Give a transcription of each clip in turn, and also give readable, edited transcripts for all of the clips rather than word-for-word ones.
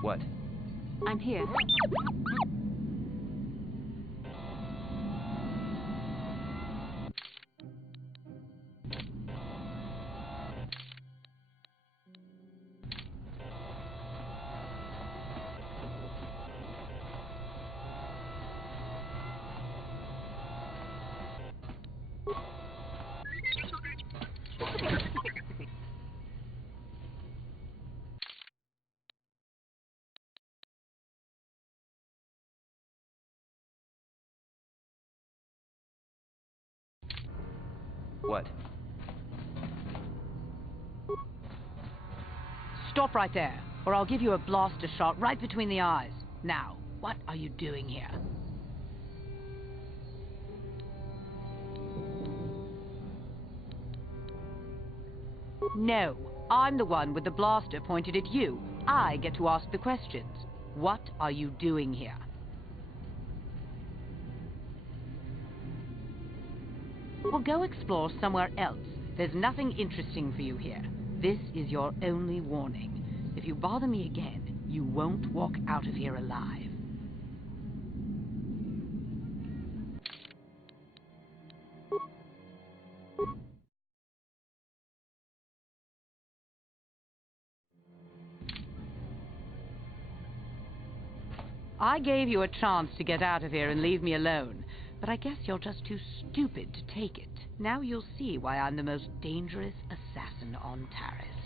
What? I'm here. What? Stop right there, or I'll give you a blaster shot right between the eyes. Now, what are you doing here? No, I'm the one with the blaster pointed at you. I get to ask the questions. What are you doing here? Well, go explore somewhere else. There's nothing interesting for you here. This is your only warning. If you bother me again, you won't walk out of here alive. I gave you a chance to get out of here and leave me alone, but I guess you're just too stupid to take it. Now you'll see why I'm the most dangerous assassin on Taris.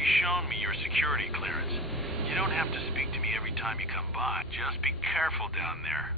already shown me your security clearance. You don't have to speak to me every time you come by. Just be careful down there.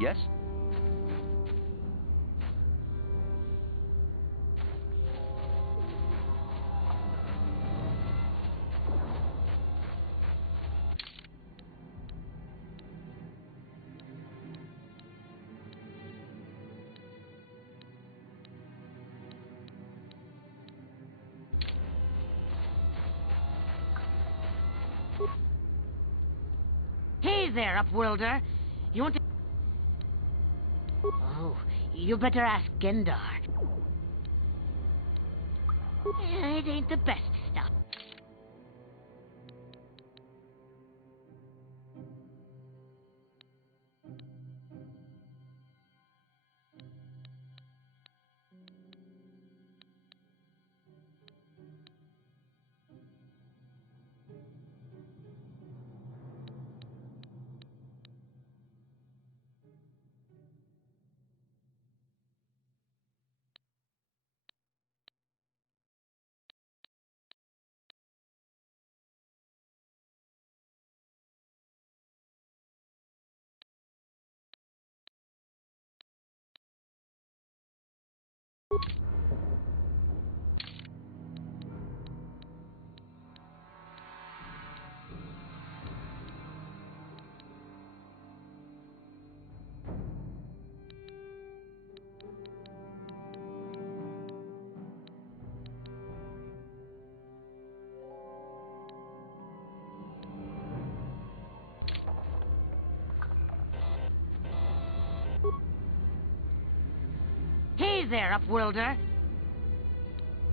Yes? Hey there, Upworlder. You want to... Oh, you better ask Gendar. It ain't the best stuff. Hey there, Upworlder.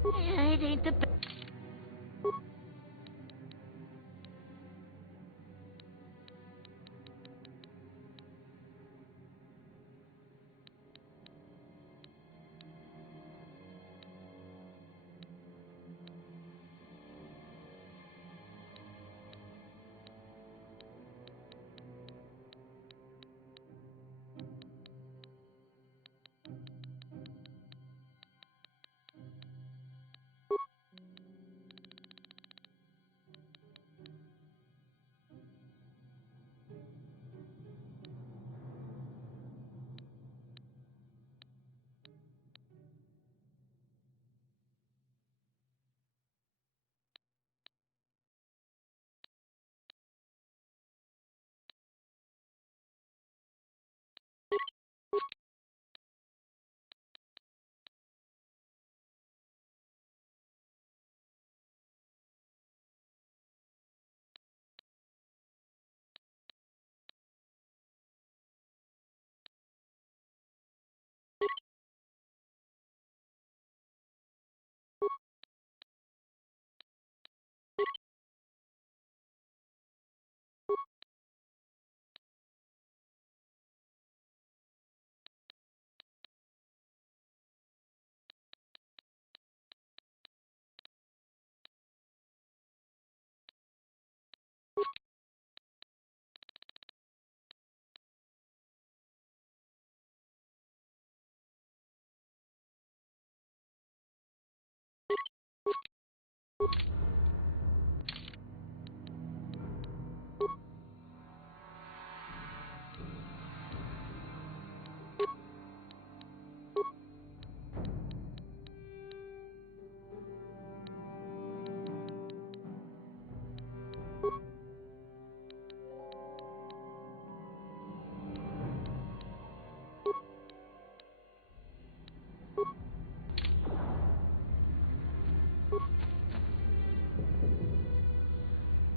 It ain't the best.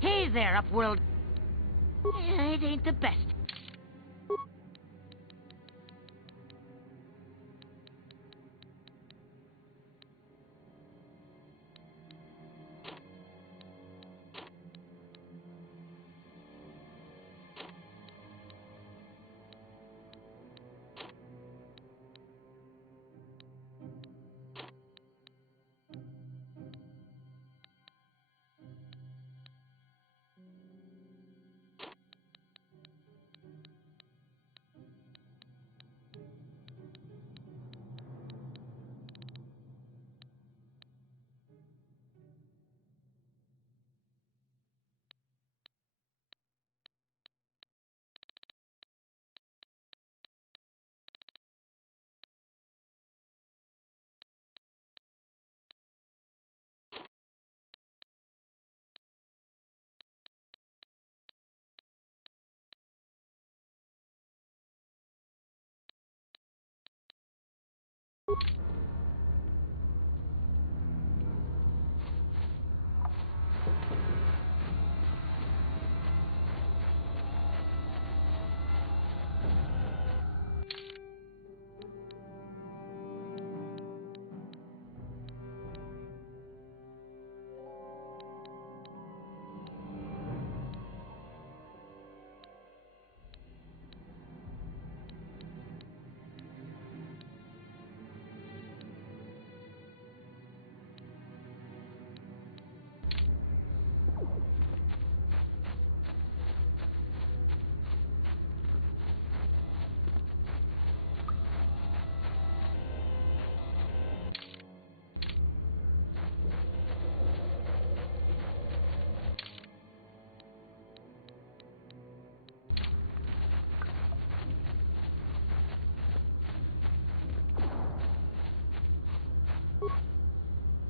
Hey there, Upworld. It ain't the best.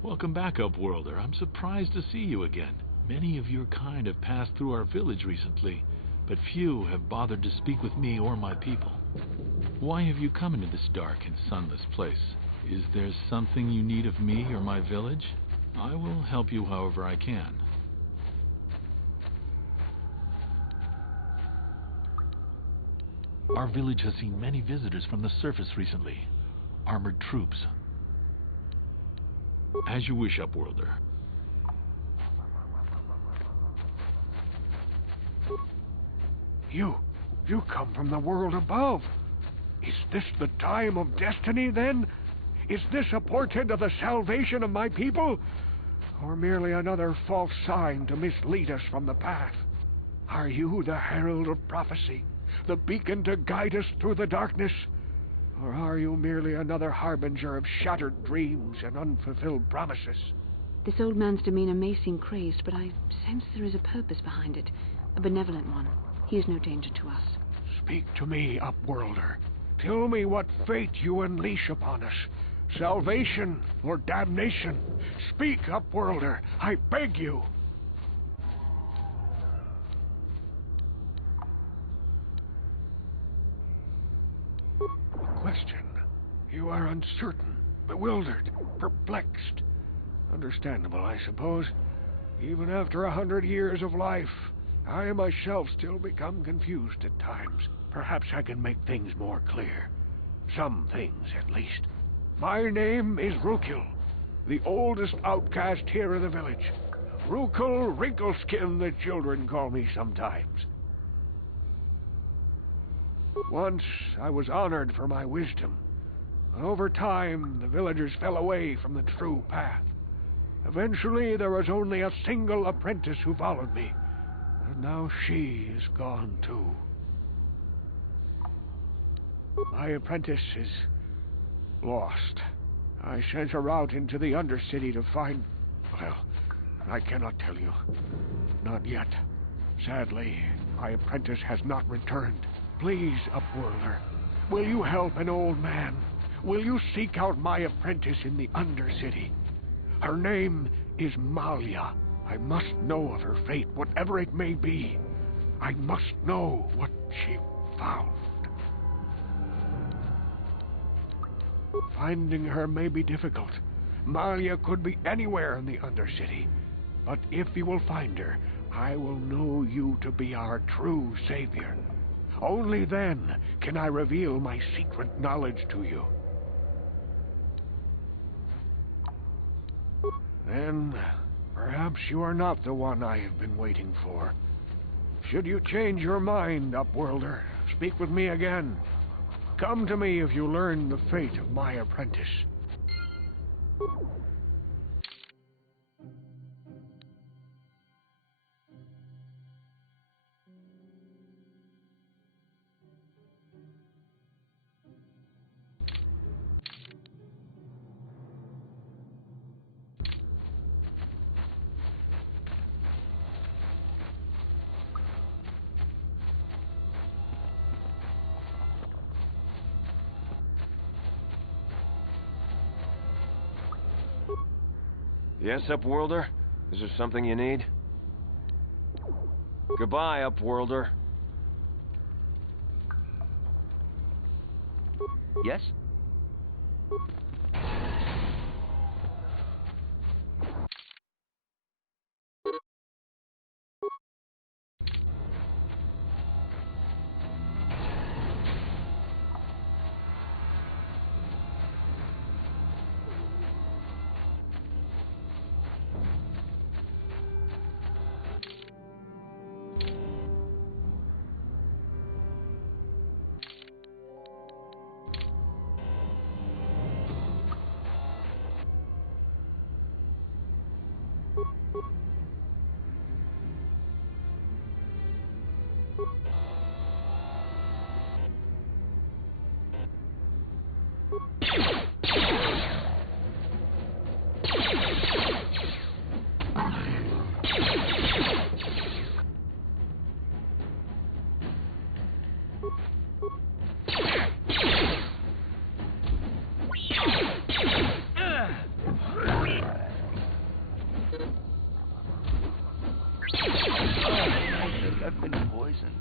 Welcome back, Upworlder. I'm surprised to see you again. Many of your kind have passed through our village recently, but few have bothered to speak with me or my people. Why have you come into this dark and sunless place? Is there something you need of me or my village? I will help you however I can. Our village has seen many visitors from the surface recently. Armored troops. As you wish, Upworlder. You come from the world above. Is this the time of destiny, then? Is this a portent of the salvation of my people? Or merely another false sign to mislead us from the path? Are you the herald of prophecy, the beacon to guide us through the darkness? Or are you merely another harbinger of shattered dreams and unfulfilled promises? This old man's demeanor may seem crazed, but I sense there is a purpose behind it, a benevolent one. He is no danger to us. Speak to me, Upworlder. Tell me what fate you unleash upon us. Salvation or damnation? Speak, Upworlder, I beg you. Question. You are uncertain, bewildered, perplexed. Understandable, I suppose. Even after 100 years of life, I myself still become confused at times. Perhaps I can make things more clear. Some things, at least. My name is Rukil, the oldest outcast here in the village. Rukil Wrinkleskin, the children call me sometimes. Once I was honored for my wisdom. Over time, the villagers fell away from the true path. Eventually, there was only a single apprentice who followed me. And now she is gone too. My apprentice is lost. I sent her out into the Undercity to find... Well, I cannot tell you. Not yet. Sadly, my apprentice has not returned. Please, Upworlder, will you help an old man? Will you seek out my apprentice in the Undercity? Her name is Malia. I must know of her fate, whatever it may be. I must know what she found. Finding her may be difficult. Malia could be anywhere in the Undercity. But if you will find her, I will know you to be our true savior. Only then can I reveal my secret knowledge to you. Then, perhaps you are not the one I have been waiting for. Should you change your mind, Upworlder, speak with me again. Come to me if you learn the fate of my apprentice. Yes, Upworlder? Is there something you need? Goodbye, Upworlder. Yes? I've been poisoned.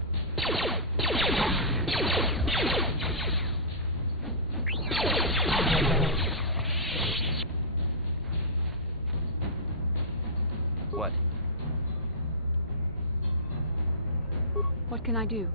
What? What can I do?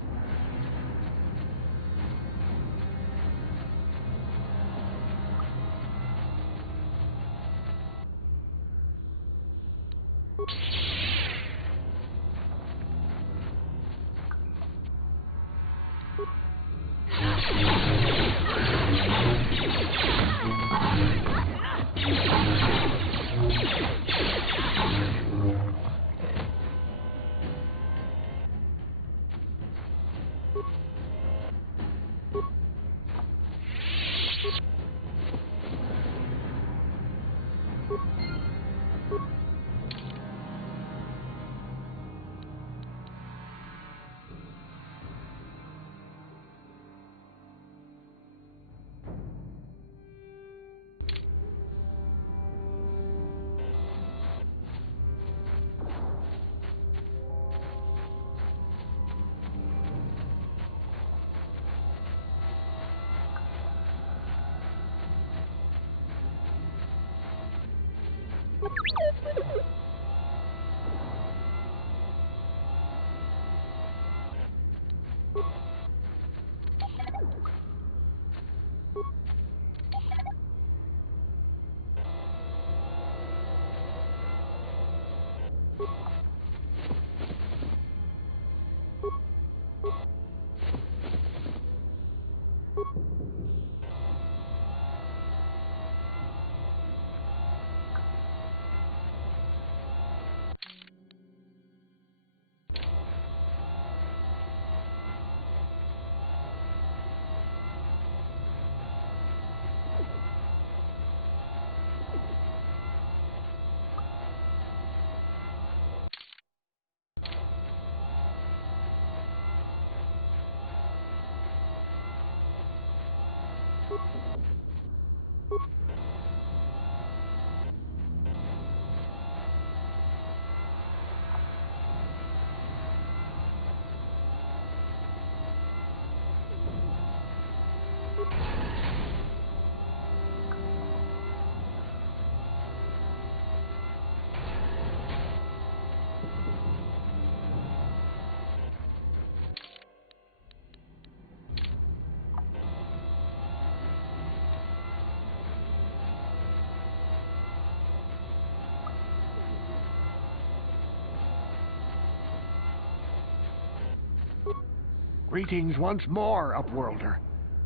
Greetings once more, Upworlder.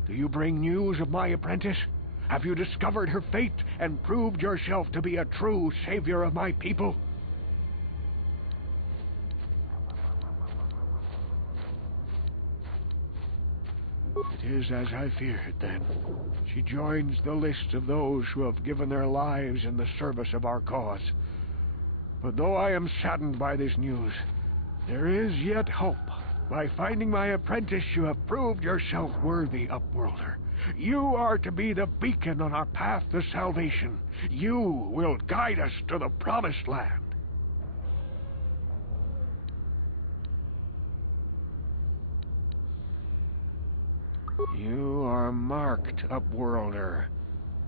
Do you bring news of my apprentice? Have you discovered her fate and proved yourself to be a true savior of my people? It is as I feared, then. She joins the list of those who have given their lives in the service of our cause. But though I am saddened by this news, there is yet hope. By finding my apprentice, you have proved yourself worthy, Upworlder. You are to be the beacon on our path to salvation. You will guide us to the Promised Land. You are marked, Upworlder.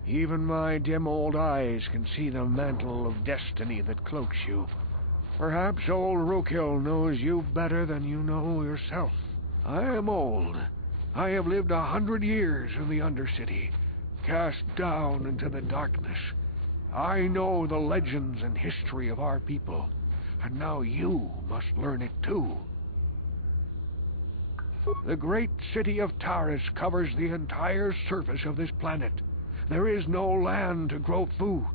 Even my dim old eyes can see the mantle of destiny that cloaks you. Perhaps old Rookhill knows you better than you know yourself. I am old. I have lived 100 years in the Undercity, cast down into the darkness. I know the legends and history of our people, and now you must learn it too. The great city of Taris covers the entire surface of this planet. There is no land to grow food.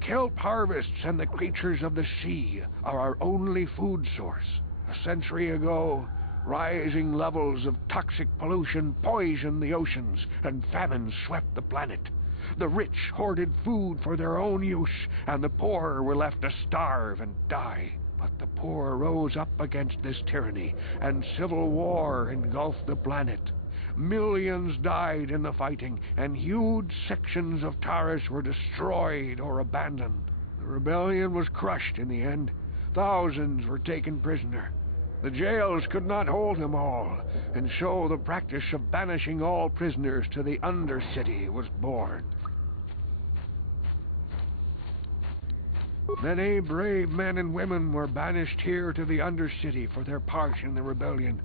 Kelp harvests and the creatures of the sea are our only food source. A century ago, rising levels of toxic pollution poisoned the oceans, and famine swept the planet. The rich hoarded food for their own use, and the poor were left to starve and die. But the poor rose up against this tyranny, and civil war engulfed the planet. Millions died in the fighting, and huge sections of Taris were destroyed or abandoned. The rebellion was crushed in the end. Thousands were taken prisoner. The jails could not hold them all, and so the practice of banishing all prisoners to the Undercity was born. Many brave men and women were banished here to the Undercity for their part in the rebellion.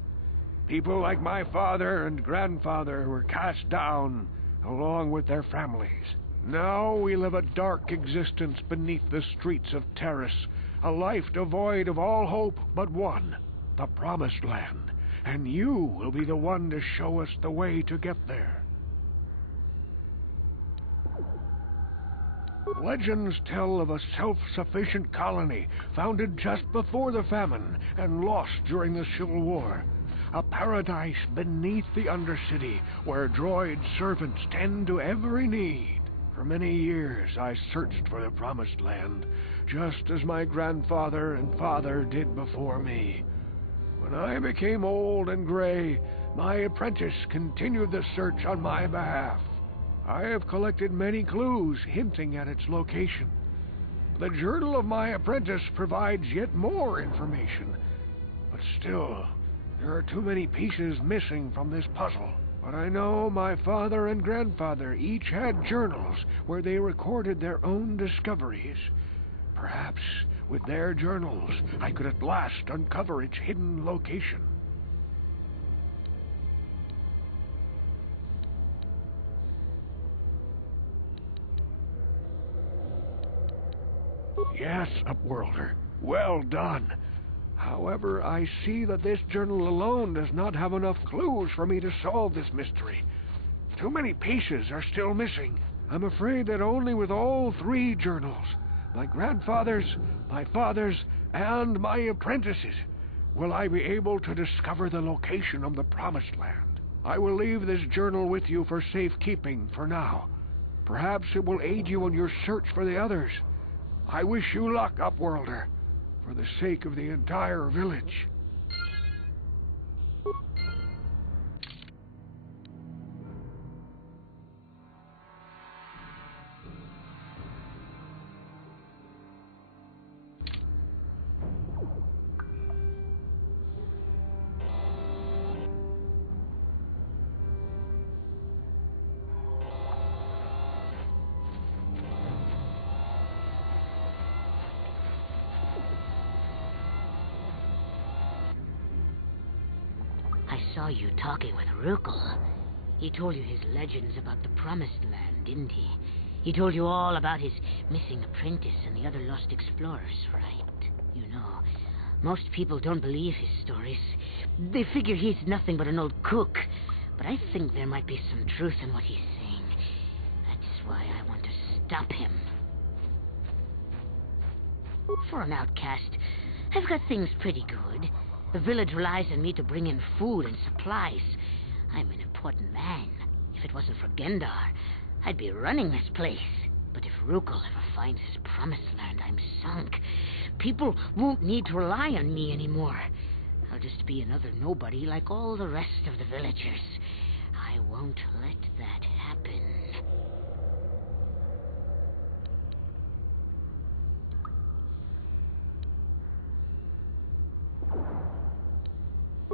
People like my father and grandfather were cast down, along with their families. Now we live a dark existence beneath the streets of Taris, a life devoid of all hope but one, the Promised Land, and you will be the one to show us the way to get there. Legends tell of a self-sufficient colony founded just before the famine and lost during the Civil War. A paradise beneath the Undercity where droid servants tend to every need. For many years I searched for the Promised Land, just as my grandfather and father did before me. When I became old and gray, my apprentice continued the search on my behalf. I have collected many clues hinting at its location. The journal of my apprentice provides yet more information, but still, there are too many pieces missing from this puzzle. But I know my father and grandfather each had journals where they recorded their own discoveries. Perhaps with their journals I could at last uncover its hidden location. Yes, Upworlder. Well done. However, I see that this journal alone does not have enough clues for me to solve this mystery. Too many pieces are still missing. I'm afraid that only with all three journals, my grandfather's, my father's, and my apprentice's, will I be able to discover the location of the Promised Land. I will leave this journal with you for safekeeping for now. Perhaps it will aid you in your search for the others. I wish you luck, Upworlder, for the sake of the entire village. I saw you talking with Rookhill. He told you his legends about the Promised Land, didn't he? He told you all about his missing apprentice and the other lost explorers, right? You know, Most people don't believe his stories. They figure he's nothing but an old cook. But I think there might be some truth in what he's saying. That's why I want to stop him. For an outcast, I've got things pretty good. The village relies on me to bring in food and supplies. I'm an important man. If it wasn't for Gendar, I'd be running this place. But if Rukul ever finds his promised land, I'm sunk. People won't need to rely on me anymore. I'll just be another nobody like all the rest of the villagers. I won't let that happen.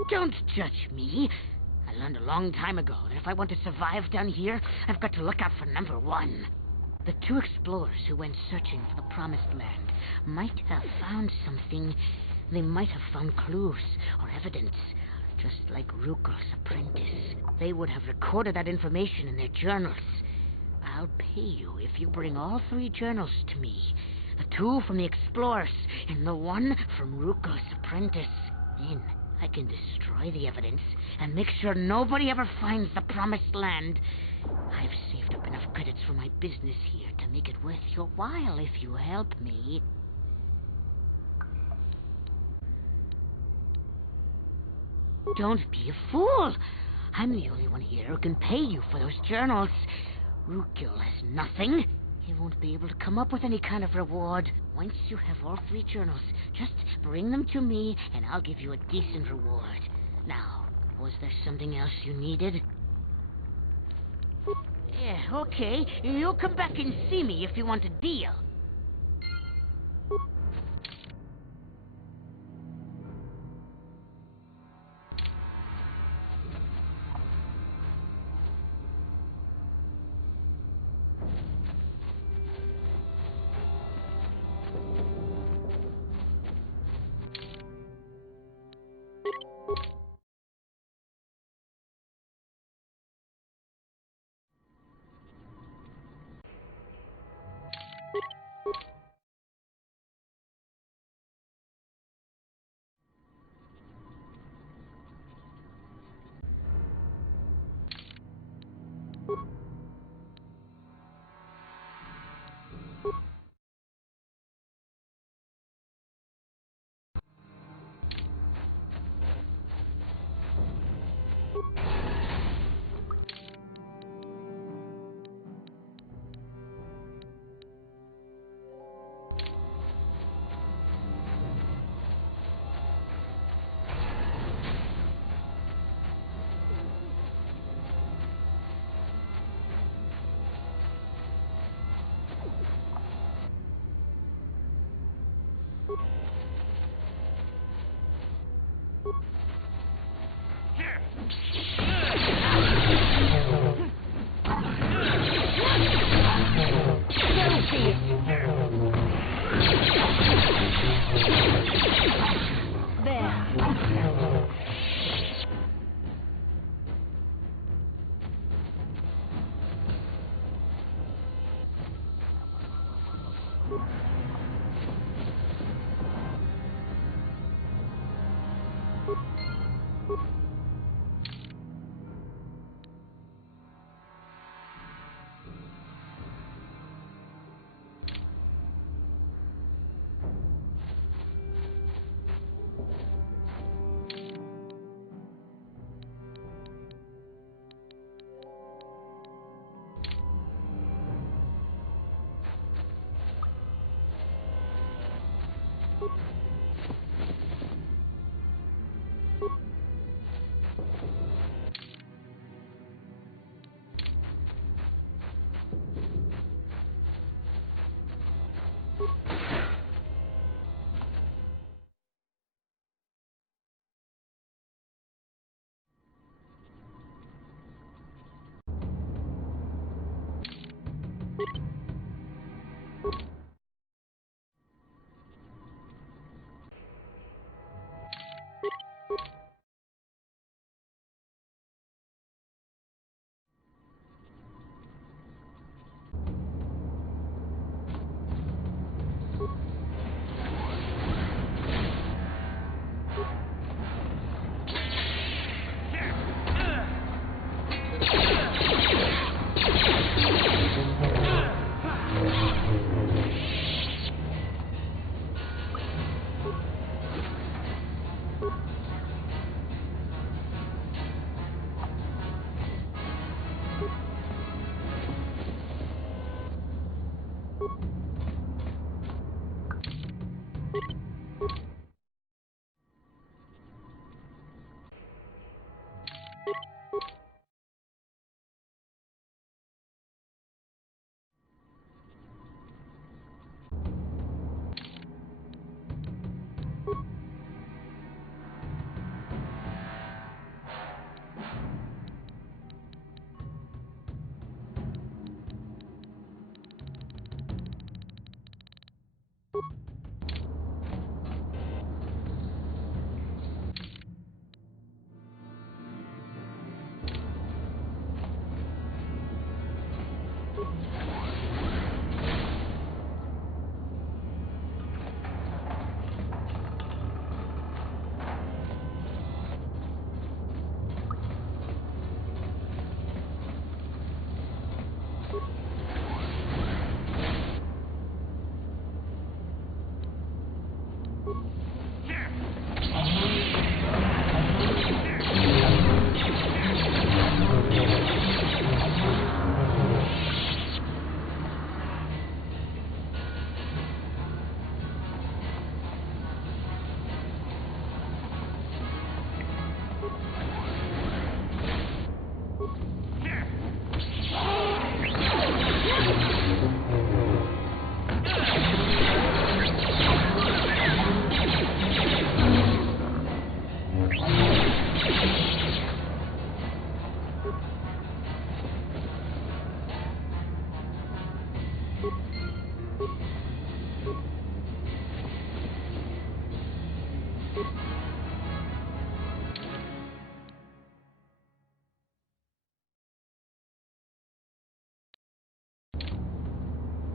Don't judge me. I learned a long time ago that if I want to survive down here, I've got to look out for number one. The two explorers who went searching for the Promised Land might have found something. They might have found clues or evidence, just like Rukul's apprentice. They would have recorded that information in their journals. I'll pay you if you bring all 3 journals to me. The 2 from the explorers and the 1 from Rukul's apprentice. Then I can destroy the evidence and make sure nobody ever finds the Promised Land. I've saved up enough credits for my business here to make it worth your while if you help me. Don't be a fool. I'm the only one here who can pay you for those journals. Rukul has nothing. He won't be able to come up with any kind of reward. Once you have all 3 journals, just bring them to me and I'll give you a decent reward. Now, was there something else you needed? Yeah, okay. You'll come back and see me if you want a deal.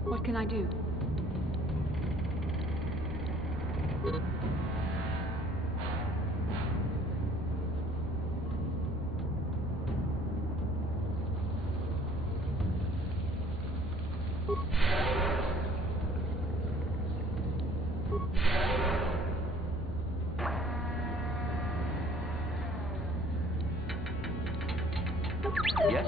What can I do? Yes?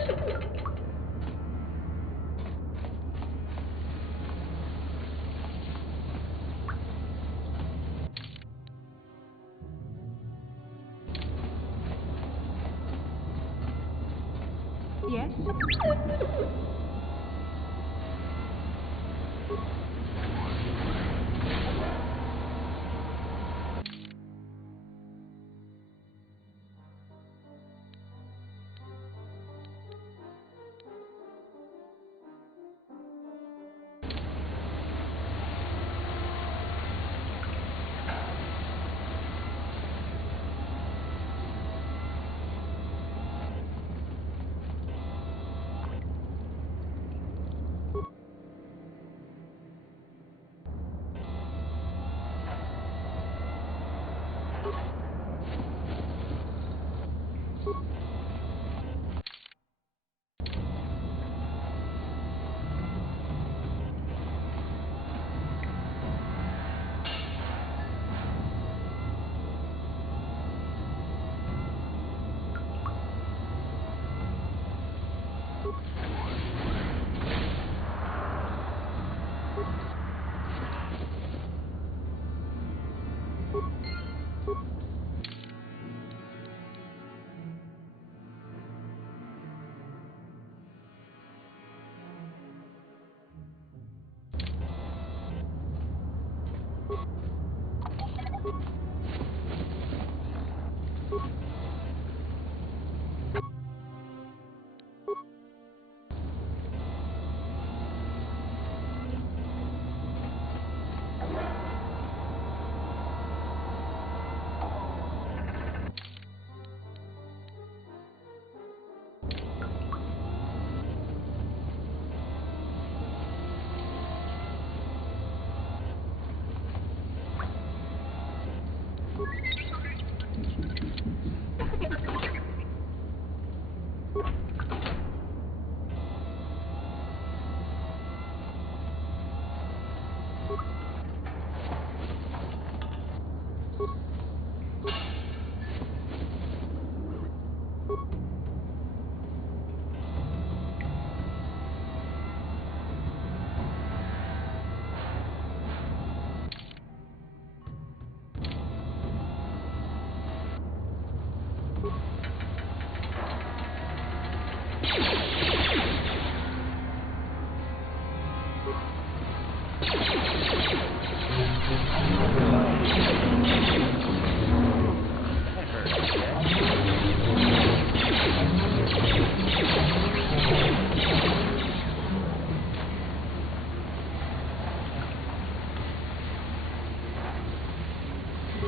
Yes?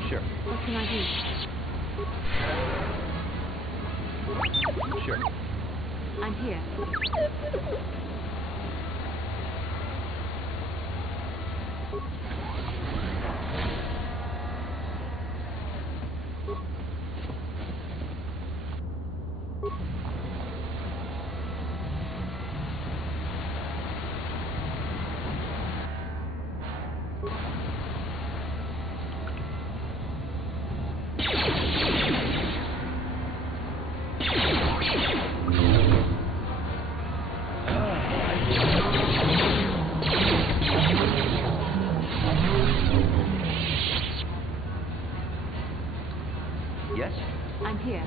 Sure. What can I do? Sure. I'm here. Yes? I'm here.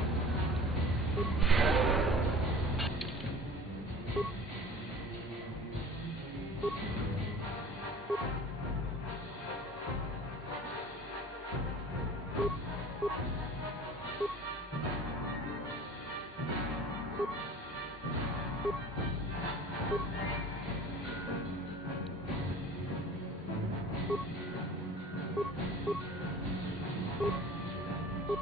Sure.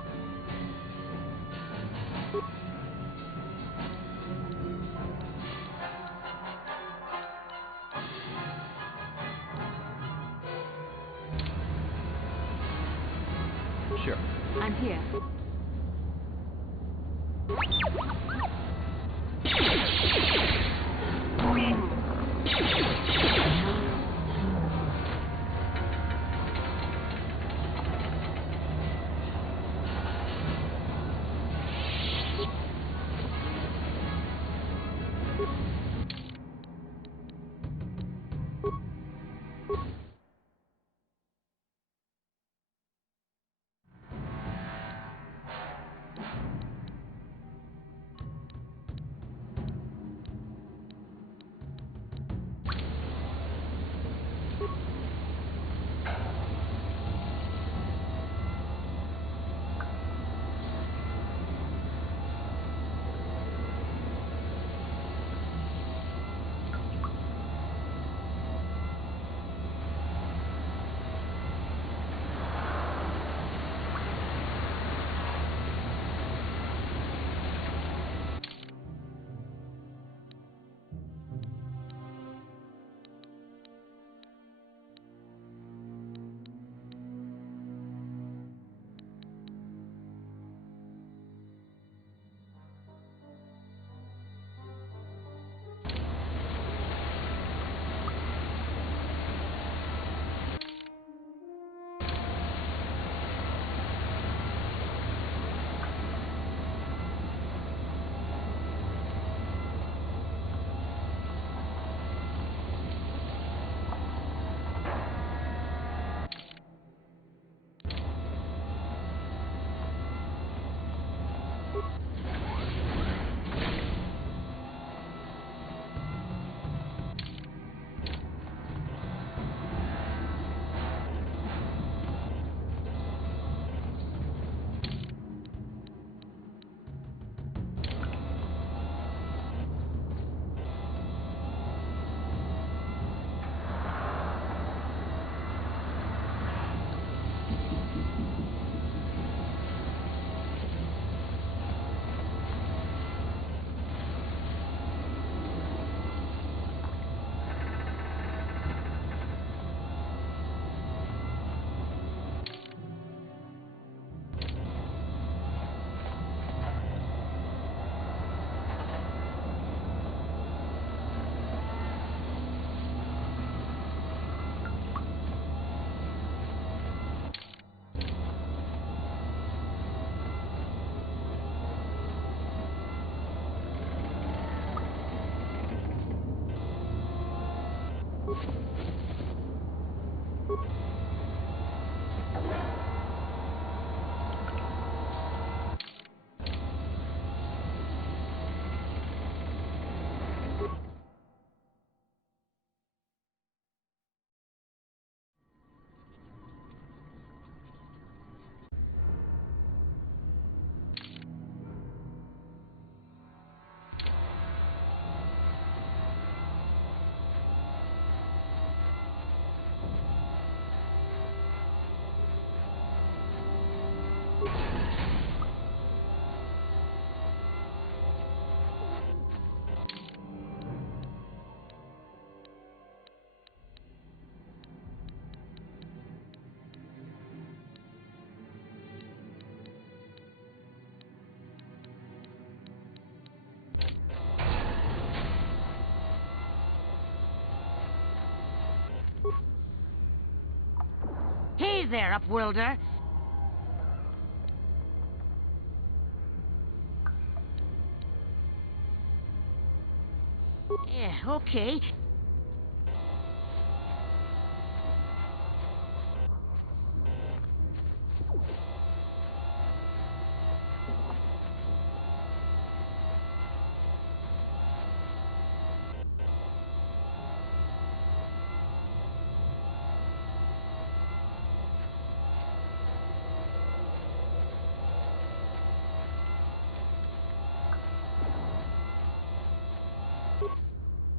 I'm here. Hey there, Upworlder. Yeah, okay.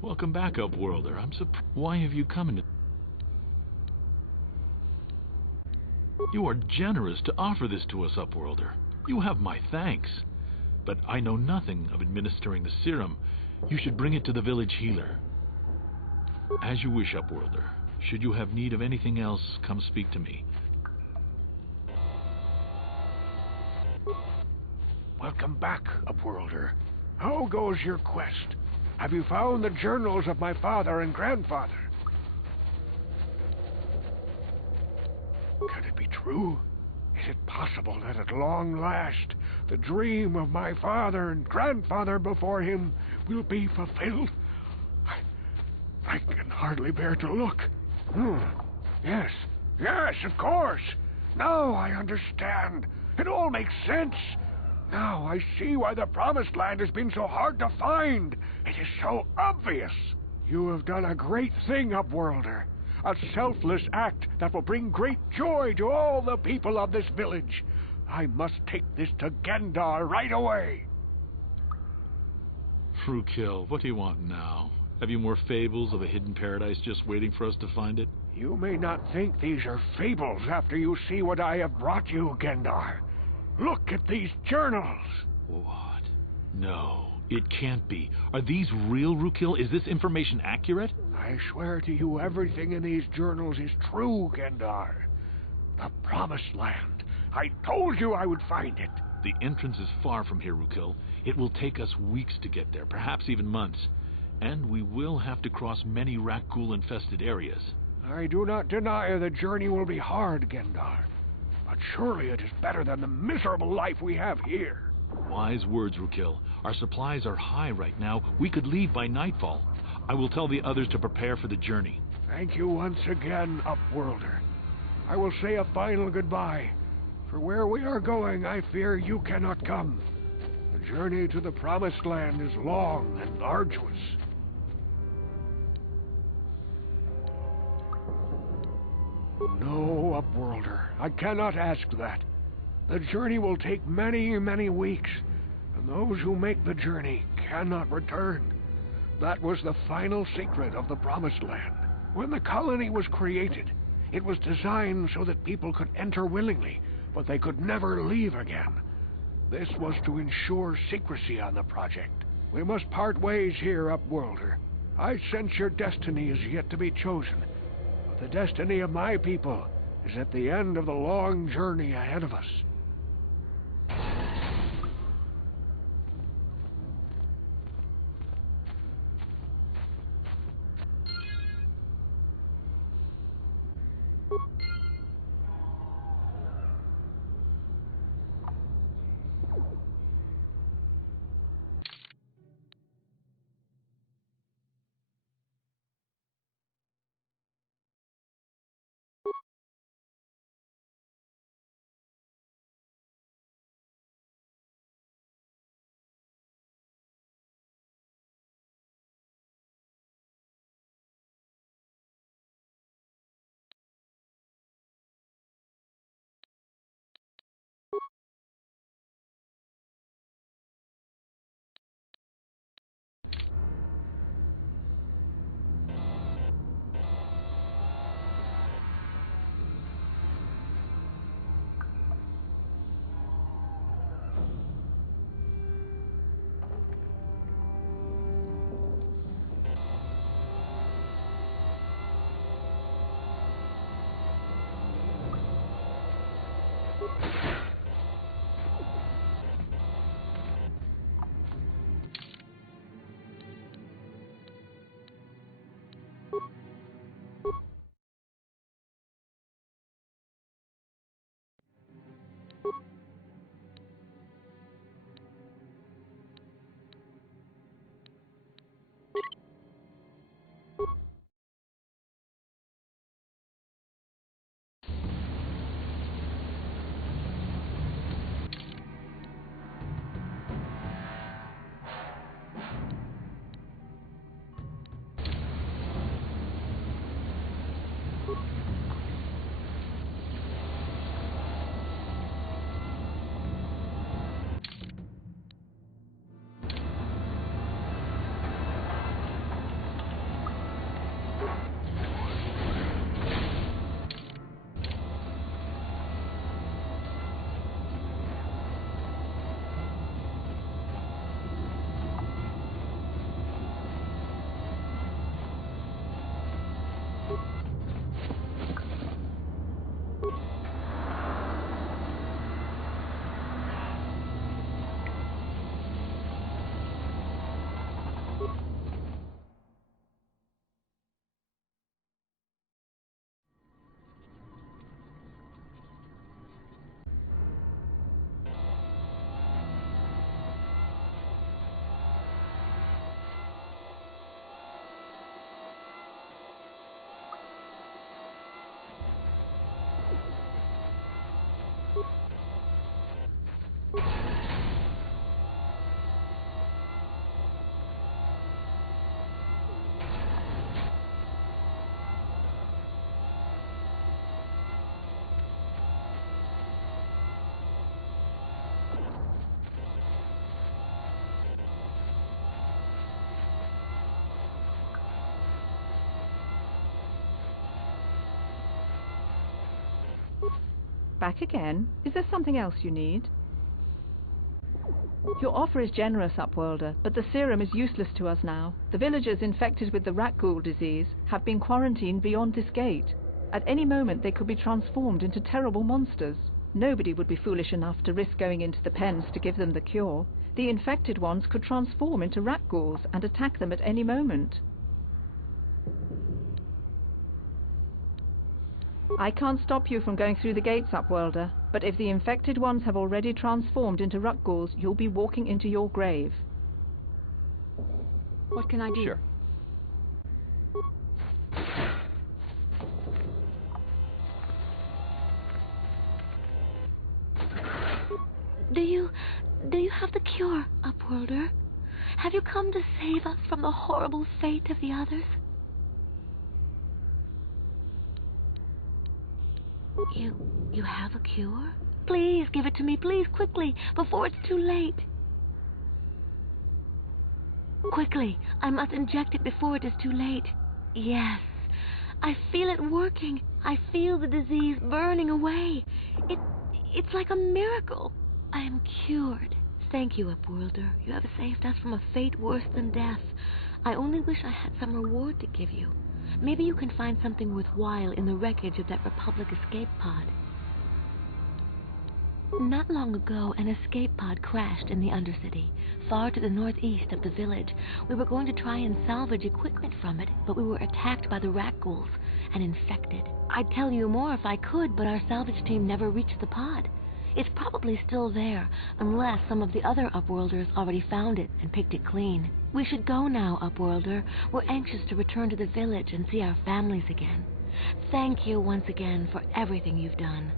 Welcome back, Upworlder. I'm surprised. Why have you come into... You are generous to offer this to us, Upworlder. You have my thanks. But I know nothing of administering the serum. You should bring it to the village healer. As you wish, Upworlder. Should you have need of anything else, come speak to me. Welcome back, Upworlder. How goes your quest? Have you found the journals of my father and grandfather? Can it be true? Is it possible that at long last the dream of my father and grandfather before him will be fulfilled? I can hardly bear to look. Yes, of course. Now I understand. It all makes sense. Now I see why the Promised Land has been so hard to find. It is so obvious. You have done a great thing, Upworlder. A selfless act that will bring great joy to all the people of this village. I must take this to Gendar right away. Frukill, what do you want now? Have you more fables of a hidden paradise just waiting for us to find it? You may not think these are fables after you see what I have brought you, Gendar. Look at these journals. What? No, it can't be. Are these real, Frukill? Is this information accurate? I swear to you everything in these journals is true, Gendar. The Promised Land. I told you I would find it. The entrance is far from here, Frukill. It will take us weeks to get there, perhaps even months. And we will have to cross many Rakghoul-infested areas. I do not deny the journey will be hard, Gendar. But surely it is better than the miserable life we have here. Wise words, Frukill. Our supplies are high right now. We could leave by nightfall. I will tell the others to prepare for the journey. Thank you once again, Upworlder. I will say a final goodbye. For where we are going, I fear you cannot come. The journey to the Promised Land is long and arduous. No, Upworlder, I cannot ask that. The journey will take many, many weeks, and those who make the journey cannot return. That was the final secret of the Promised Land. When the colony was created, it was designed so that people could enter willingly, but they could never leave again. This was to ensure secrecy on the project. We must part ways here, Upworlder. I sense your destiny is yet to be chosen. But the destiny of my people is at the end of the long journey ahead of us. Back again? Is there something else you need? Your offer is generous, Upworlder, but the serum is useless to us now. The villagers infected with the rat ghoul disease have been quarantined beyond this gate. At any moment they could be transformed into terrible monsters. Nobody would be foolish enough to risk going into the pens to give them the cure. The infected ones could transform into rat ghouls and attack them at any moment. I can't stop you from going through the gates, Upworlder, but if the infected ones have already transformed into rat ghouls, you'll be walking into your grave. What can I do? Sure. Do you have the cure, Upworlder? Have you come to save us from the horrible fate of the others? You have a cure? Please give it to me, please, quickly, before it's too late. Quickly, I must inject it before it is too late. Yes, I feel it working. I feel the disease burning away. It's like a miracle. I am cured. Thank you, Upworlder. You have saved us from a fate worse than death. I only wish I had some reward to give you. Maybe you can find something worthwhile in the wreckage of that Republic escape pod. Not long ago, an escape pod crashed in the Undercity, far to the northeast of the village. We were going to try and salvage equipment from it, but we were attacked by the rat ghouls and infected. I'd tell you more if I could, but our salvage team never reached the pod. It's probably still there, unless some of the other Upworlders already found it and picked it clean. We should go now, Upworlder. We're anxious to return to the village and see our families again. Thank you once again for everything you've done.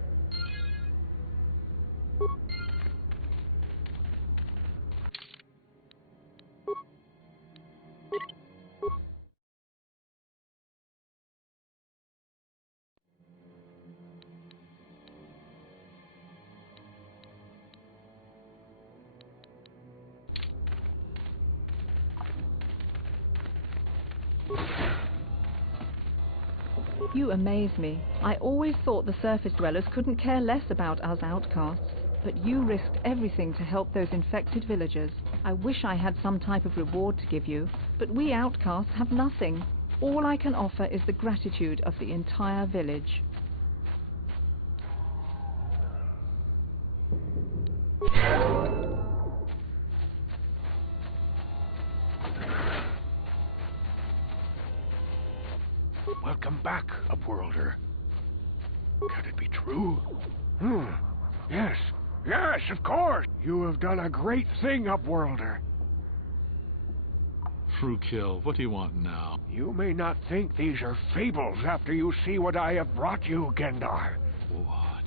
You amaze me. I always thought the surface dwellers couldn't care less about us outcasts, but you risked everything to help those infected villagers. I wish I had some type of reward to give you, but we outcasts have nothing. All I can offer is the gratitude of the entire village. Welcome back, Upworlder. Can it be true? Yes, of course. You have done a great thing, Upworlder. Rukiel, what do you want now? You may not think these are fables after you see what I have brought you, Gendar. What?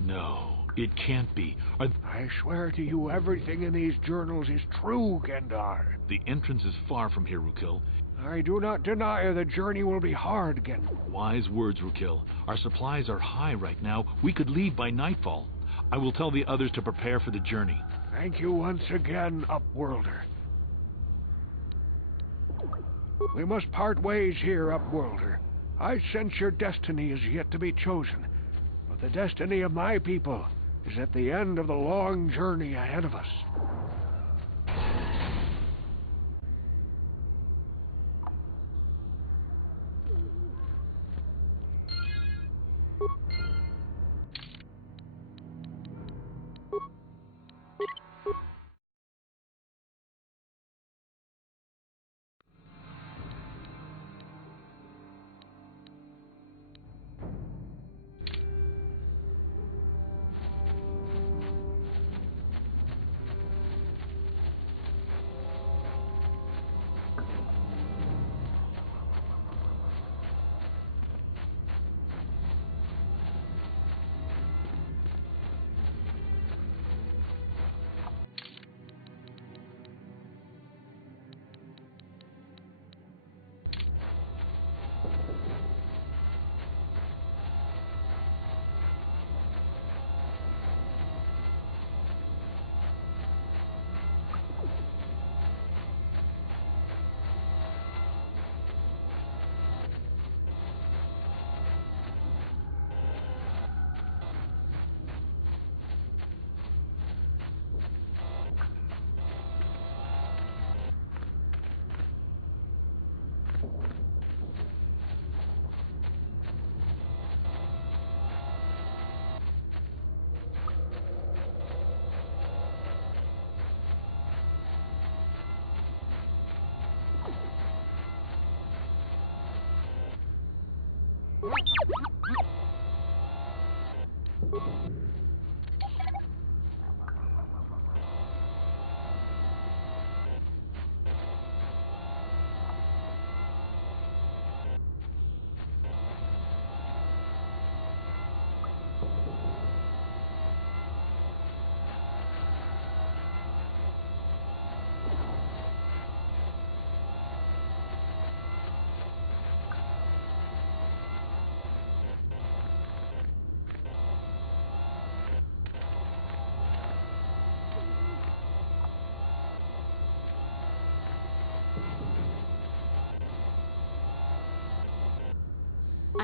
No, it can't be. I swear to you, everything in these journals is true, Gendar. The entrance is far from here, Rukiel. I do not deny the journey will be hard, Gendar. Wise words, Rukiel. Our supplies are high right now. We could leave by nightfall. I will tell the others to prepare for the journey. Thank you once again, Upworlder. We must part ways here, Upworlder. I sense your destiny is yet to be chosen, but the destiny of my people is at the end of the long journey ahead of us.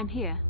I'm here.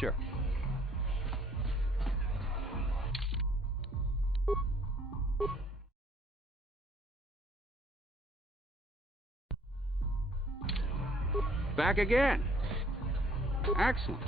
Sure. Back again. Excellent.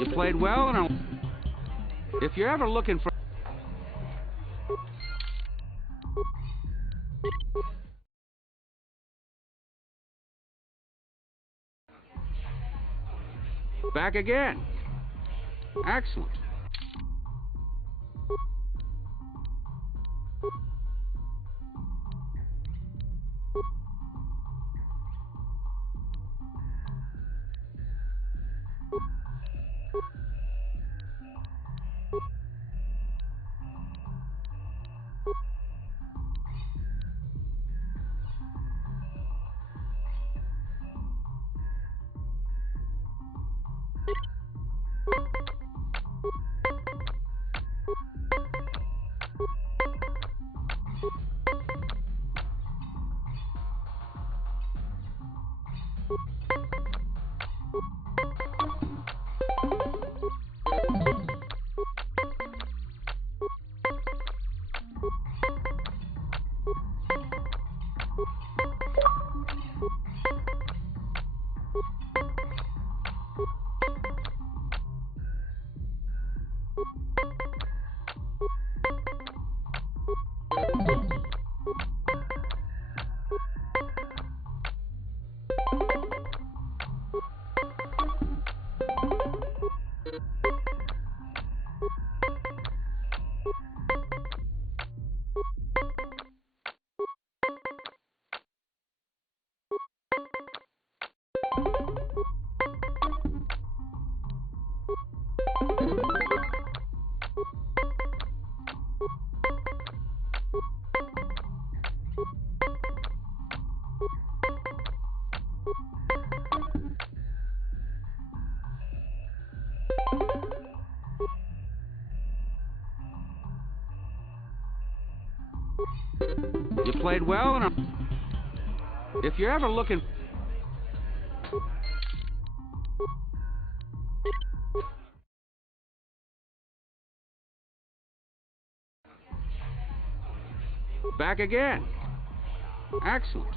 You played well, and if you're ever looking for... Back again. Excellent. You played well, and if you're ever looking... Back again. Excellent.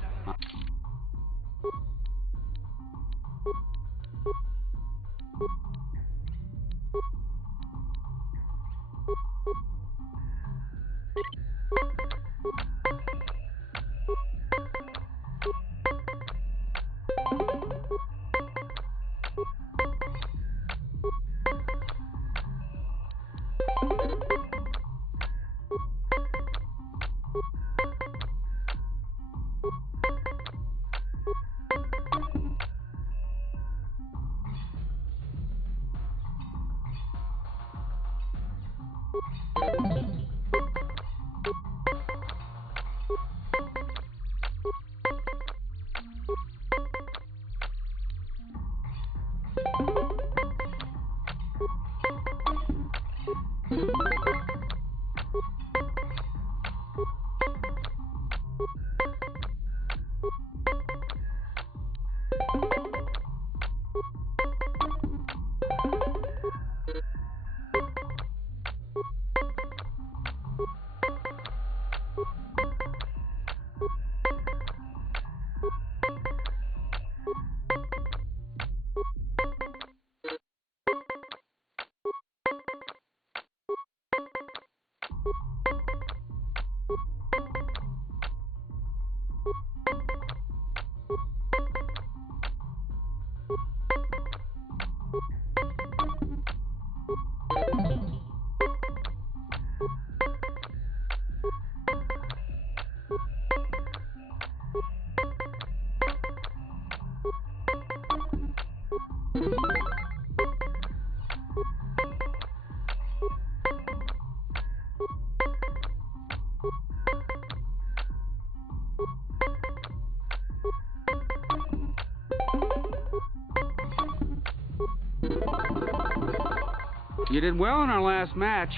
You did well in our last match.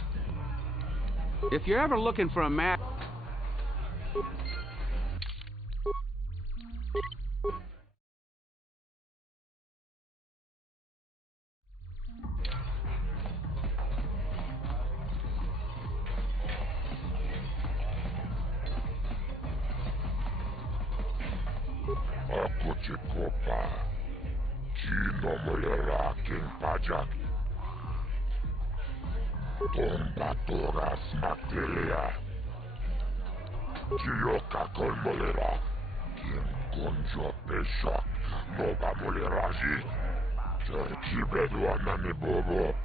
If you're ever looking for a match... Ako si Kopa. Sino mo lalaking pajak? Tombatoras Materia. Kyoka Kolmolera. Kim Konjo Peshak. Moga Moleraji. Churchi Bedwana Bobo.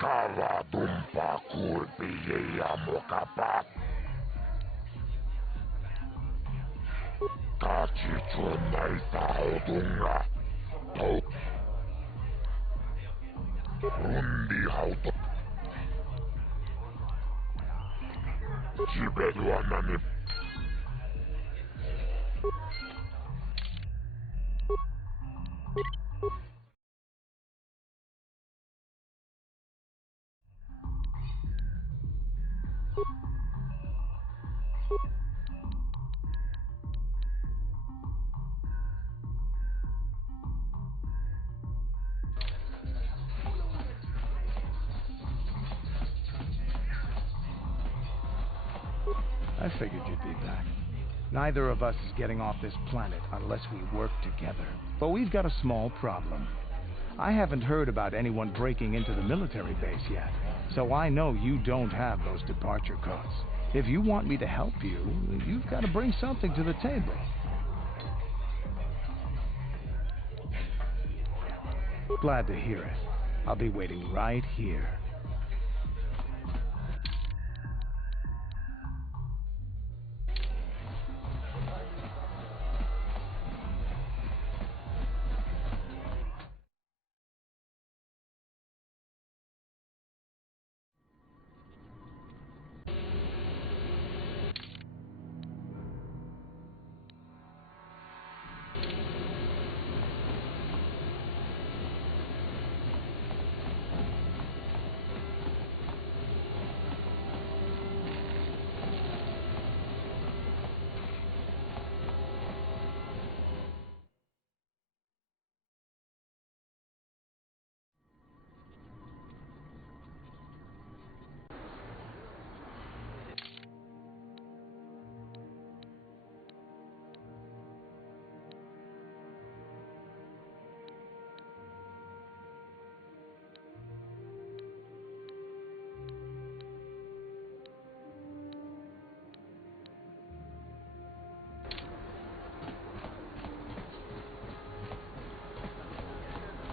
Kava Dumpa Kurpiya Mokapat. Kachichon Naita Odunga. Rundi Hauto. Chibedwana I figured you'd be back. Neither of us is getting off this planet unless we work together. But we've got a small problem. I haven't heard about anyone breaking into the military base yet, so I know you don't have those departure codes. If you want me to help you, you've got to bring something to the table. Glad to hear it. I'll be waiting right here.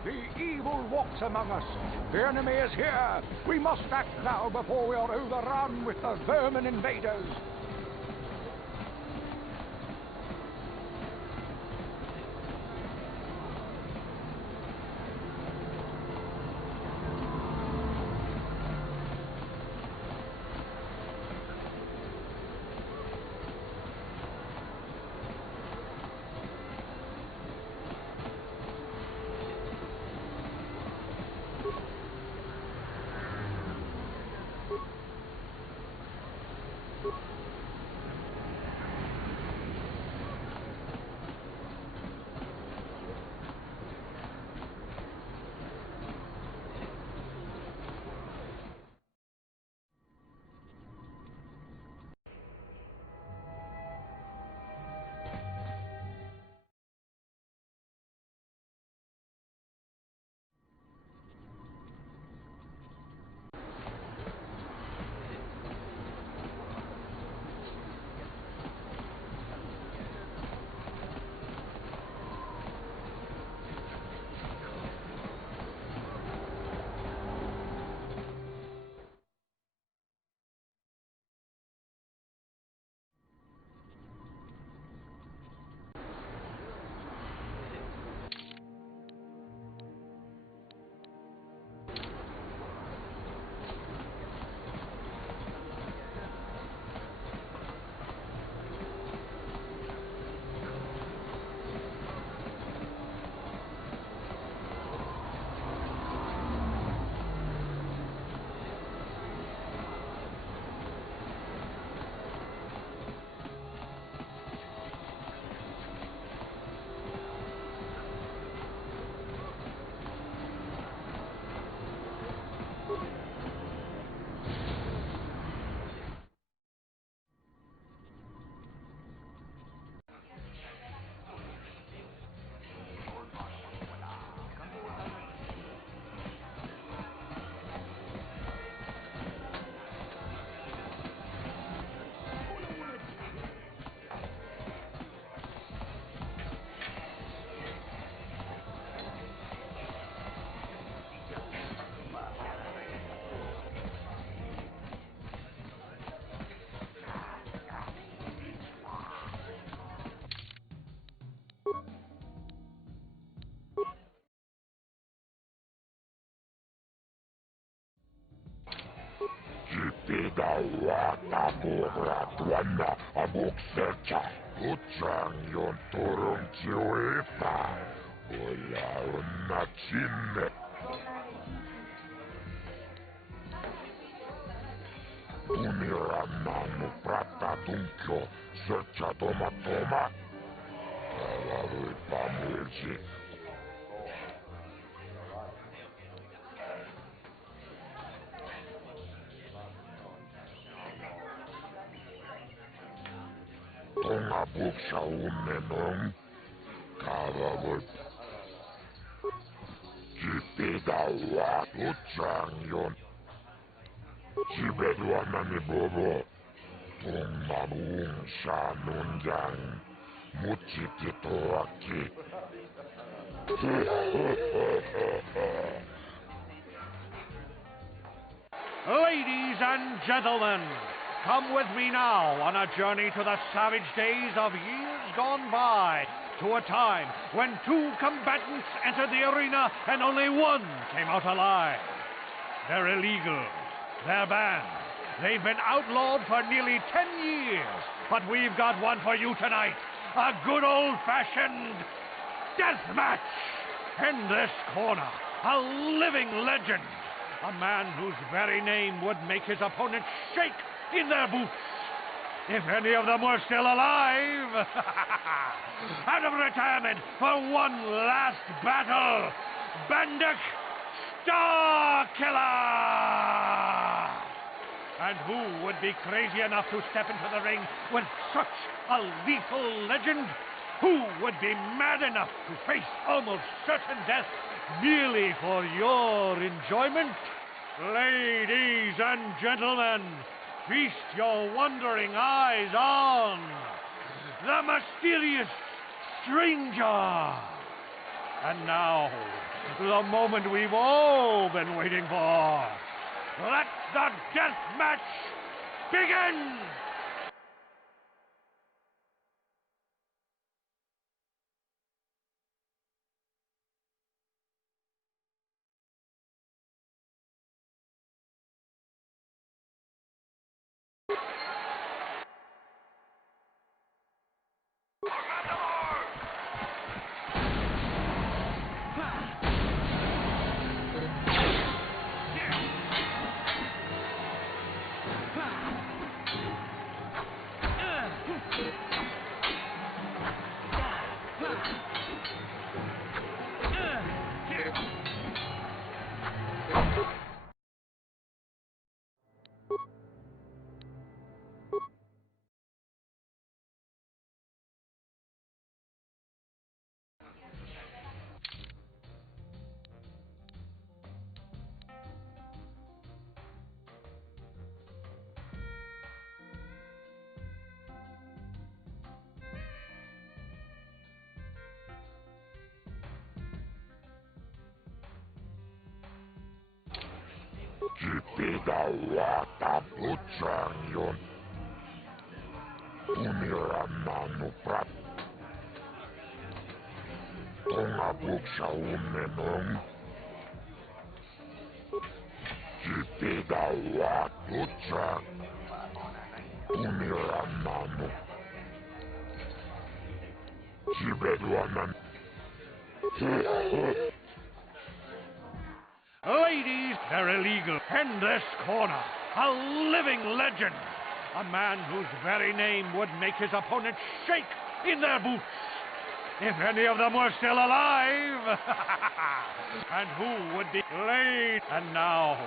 The evil walks among us. The enemy is here. We must act now before we are overrun with the vermin invaders. Tuanna abuksecha. Utsang yon turun chiwita. Wala na chinne. Tumirananu prata tunkyo. Secha toma. Kalavui pamilsi. Tunga buksa unnenon. Kalavui. Jipidawa utsang yon. Jibeduanani bobo. Tunga bungsa nunjang. Muchikito aki. Ladies and gentlemen, come with me now on a journey to the savage days of years gone by, to a time when 2 combatants entered the arena and only 1 came out alive. They're illegal. They're banned. They've been outlawed for nearly 10 years, but we've got one for you tonight. A good old-fashioned death match! In this corner, a living legend. A man whose very name would make his opponents shake in their boots. If any of them were still alive. Out of retirement for one last battle, Banduk Starkiller! And who would be crazy enough to step into the ring with such a lethal legend? Who would be mad enough to face almost certain death merely for your enjoyment? Ladies and gentlemen, feast your wondering eyes on the mysterious stranger. And now, the moment we've all been waiting for. Let the death match begin! Jipidawata putsang yon. Tumirananu prat. Tunga buksa unnenon. Jipidawat putsang. Tumirananu. Jibeduanan. Ladies, they're illegal. In this corner, a living legend. A man whose very name would make his opponents shake in their boots. If any of them were still alive. And who would be late? And now.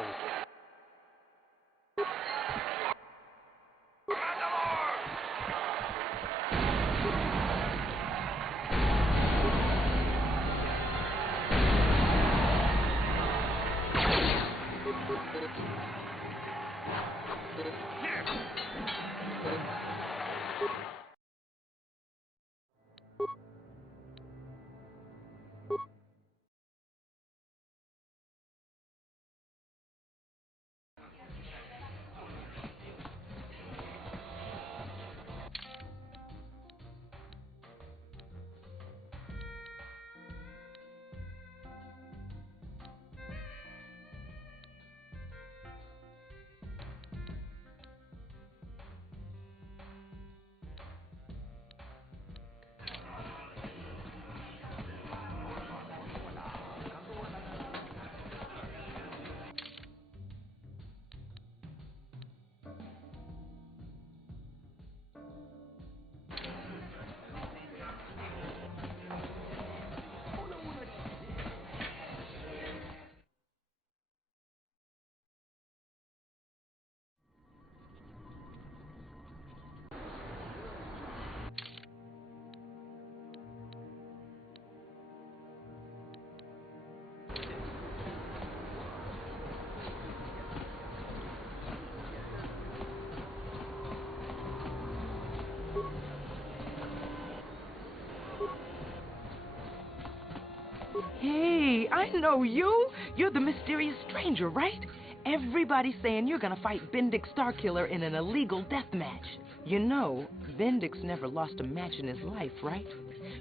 Hey, I know you. You're the mysterious stranger, right? Everybody's saying you're gonna fight Bendix Starkiller in an illegal death match. You know, Bendix never lost a match in his life, right?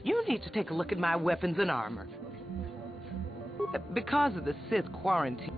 You need to take a look at my weapons and armor. Because of the Sith quarantine.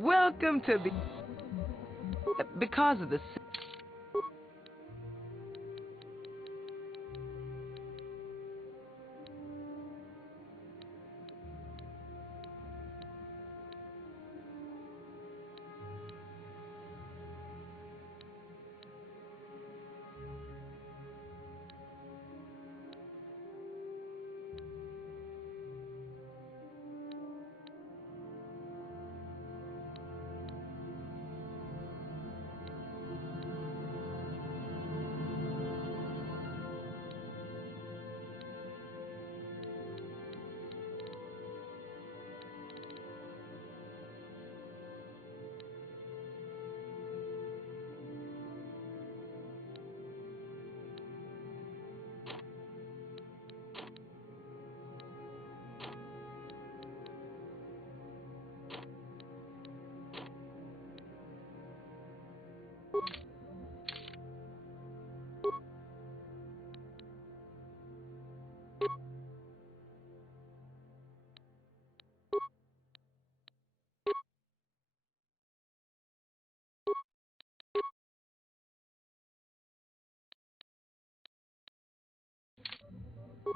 Welcome to the... Because of the...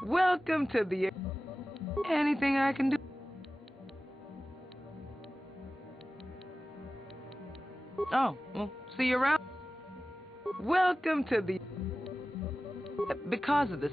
Welcome to the... Anything I can do? Oh, well, see you around. Welcome to the... Because of this...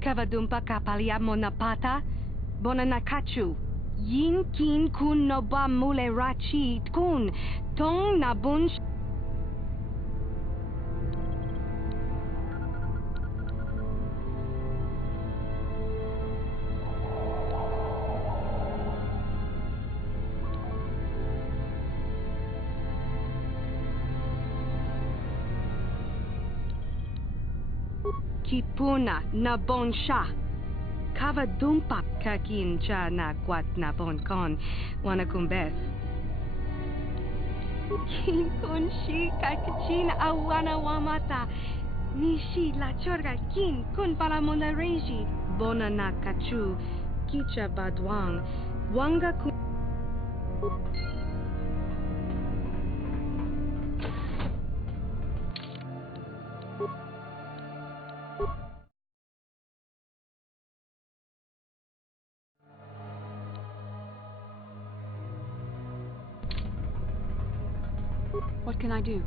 Kavadumpa kapaliamo napata, bonanakachu. Yin kin kun no ba mule rachi kun, tong na bunch. Kipuna na bonsha. Kava dumpa kakin cha na kwat na bon kon wanakumbes. Kin kun shi kakachin awana wamata. Nishi la chorga kin kun palamona reji. Bona na kachu. Kicha badwang. Wanga kun. What can I do?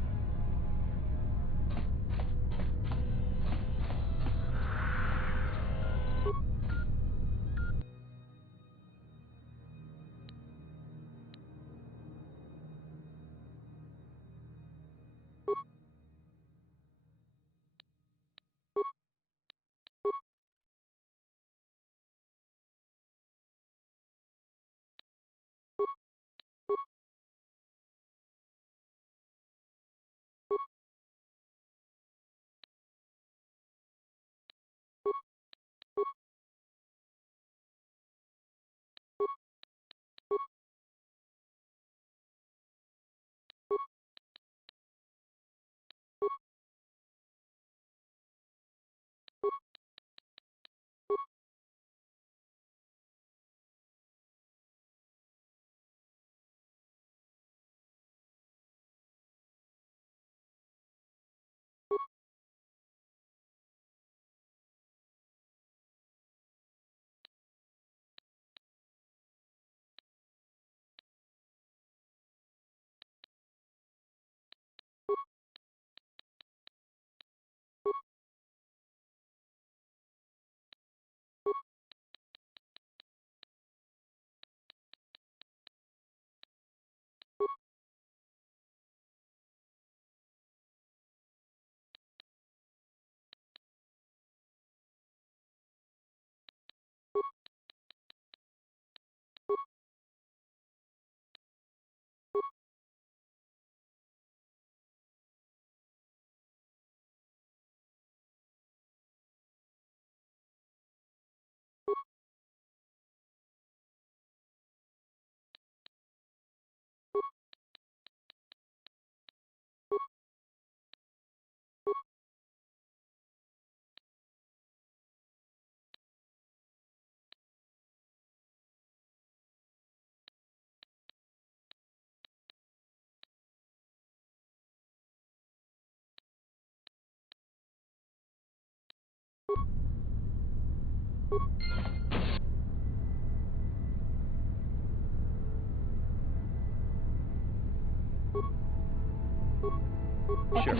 Sure.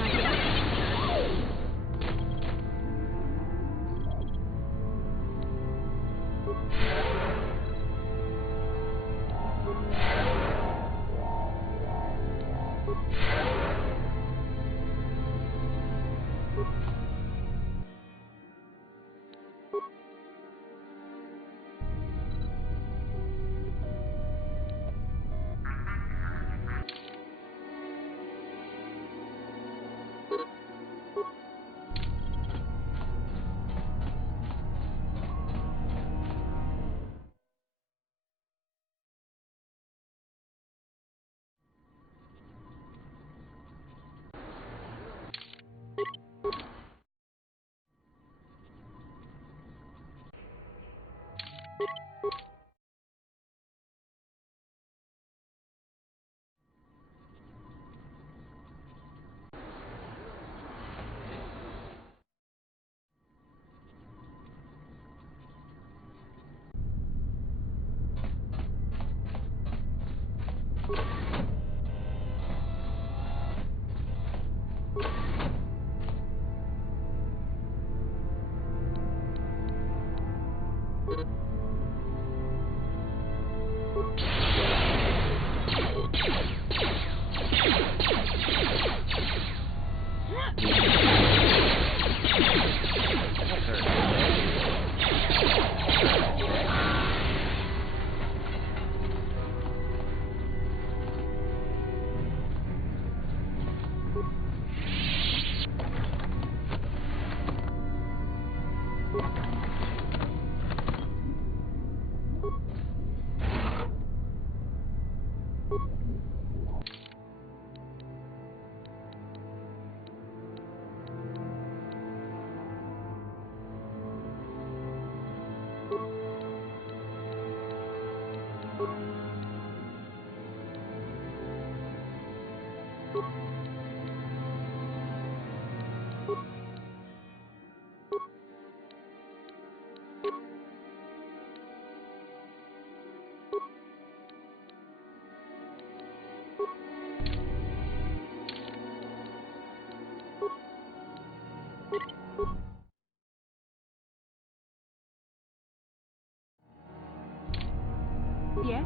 Yes?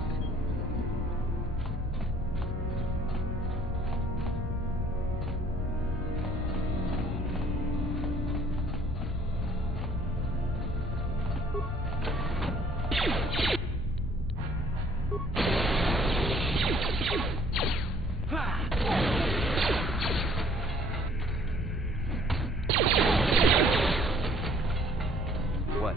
What?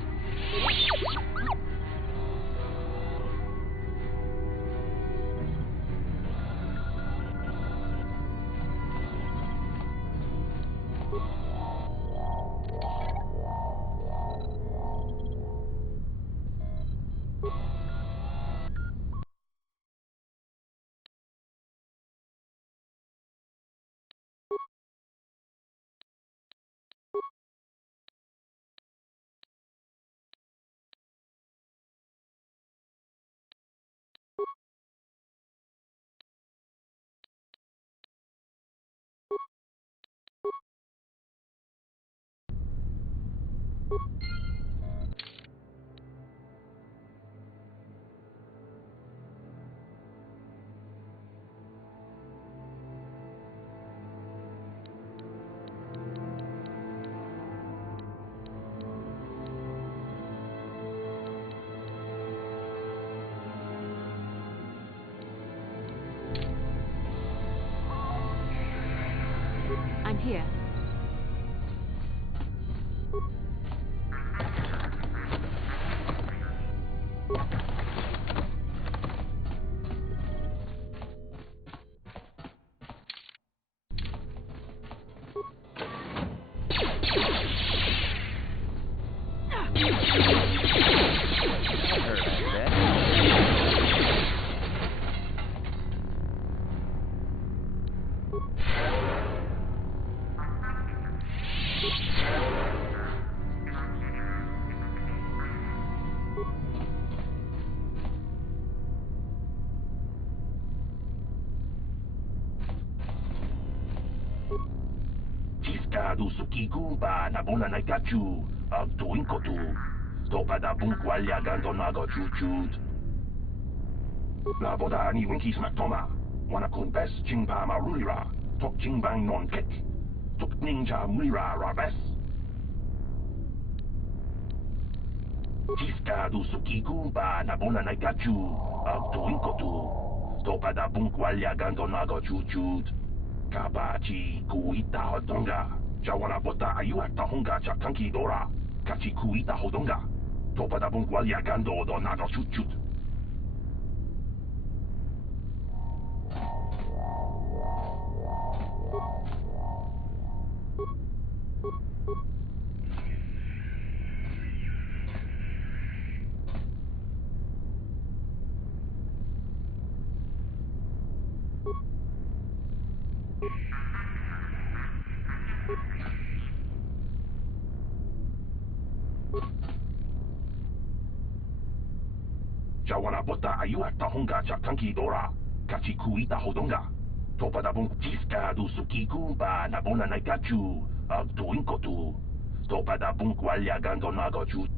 I'm here. Ciscado sukiku ba nabona na kachu ag tuwing ko tu. Topada bungkwalya ganto nago chuchut. La boda ni winkies maktoma. Wana kun bes chingpa marulira. Tok chingbang non kek. Tok ninja mulira rabes. Ciscado sukiku ba nabona na kachu ag tuwing ko tu. Topada bungkwalya ganto nago chuchut. Kabachi kuita hodonga. Jawana bota ayu at tahonga cha kanki dora. Kachi kuita hodonga. Topada bungwalia gando do nago chut. Jawana bota ayu at tahonga cha kanki dora. Kachi kuita hodonga. Topada bung jiska du sukiku ba nabona na kachu ag tuwing ko tu. Topada bungwalia gando nago chut.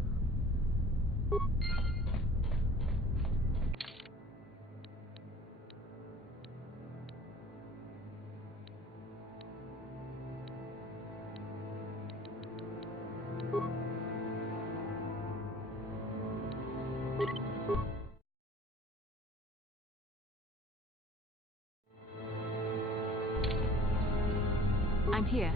I'm here.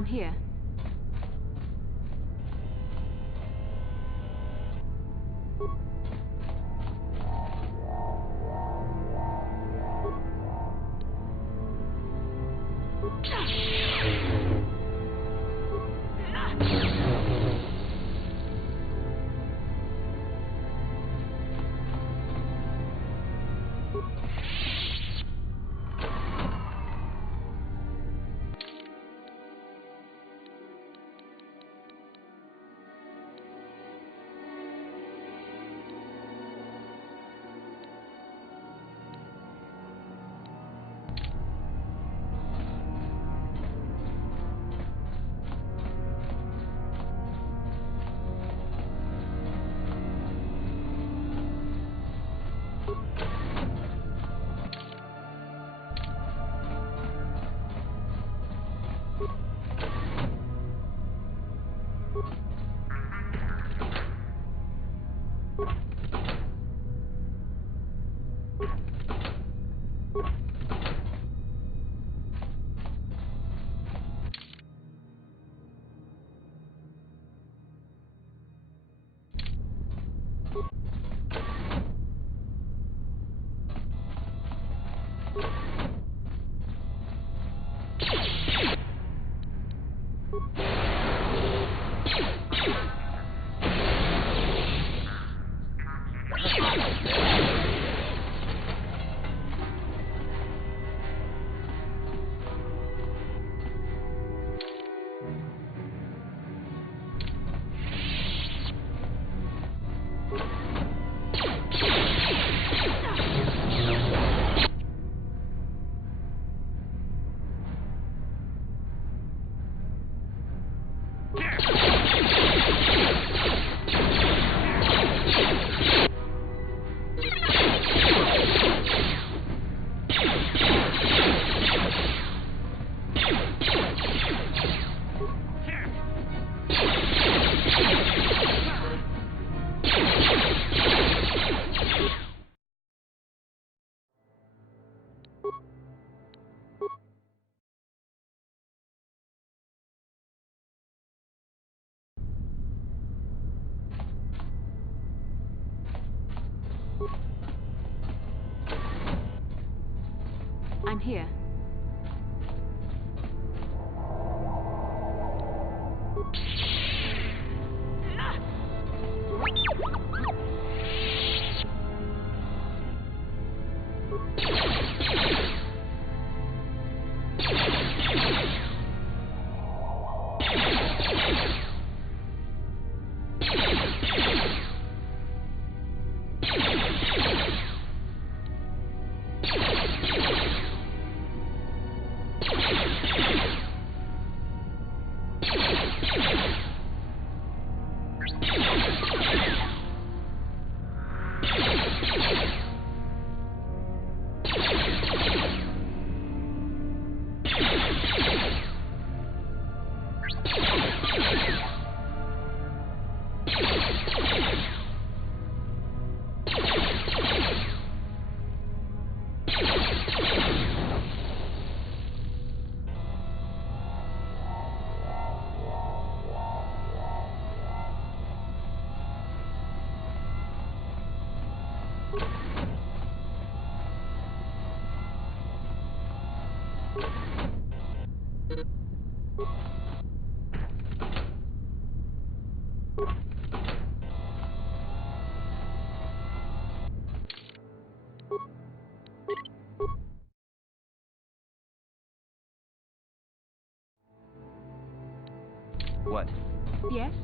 I'm here. I'm here. What? Yes?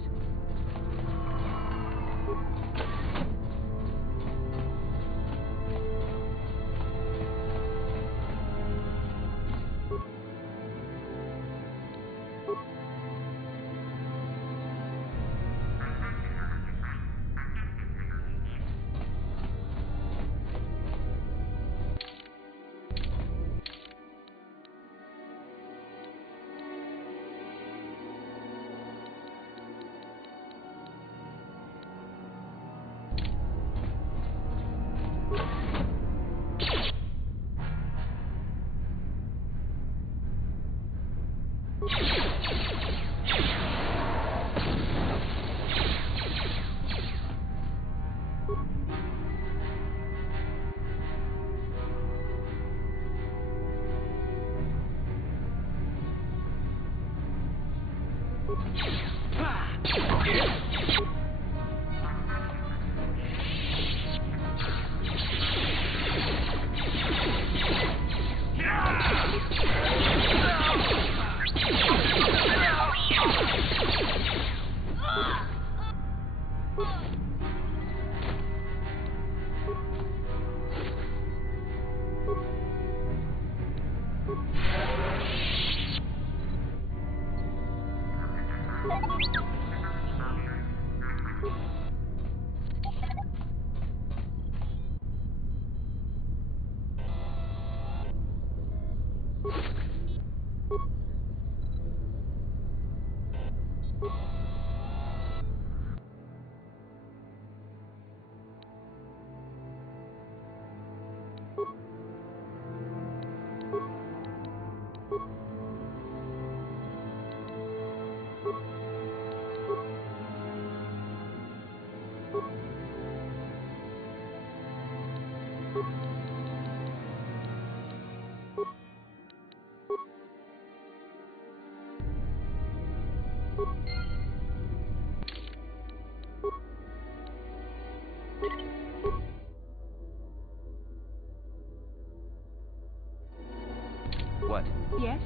What? Yes?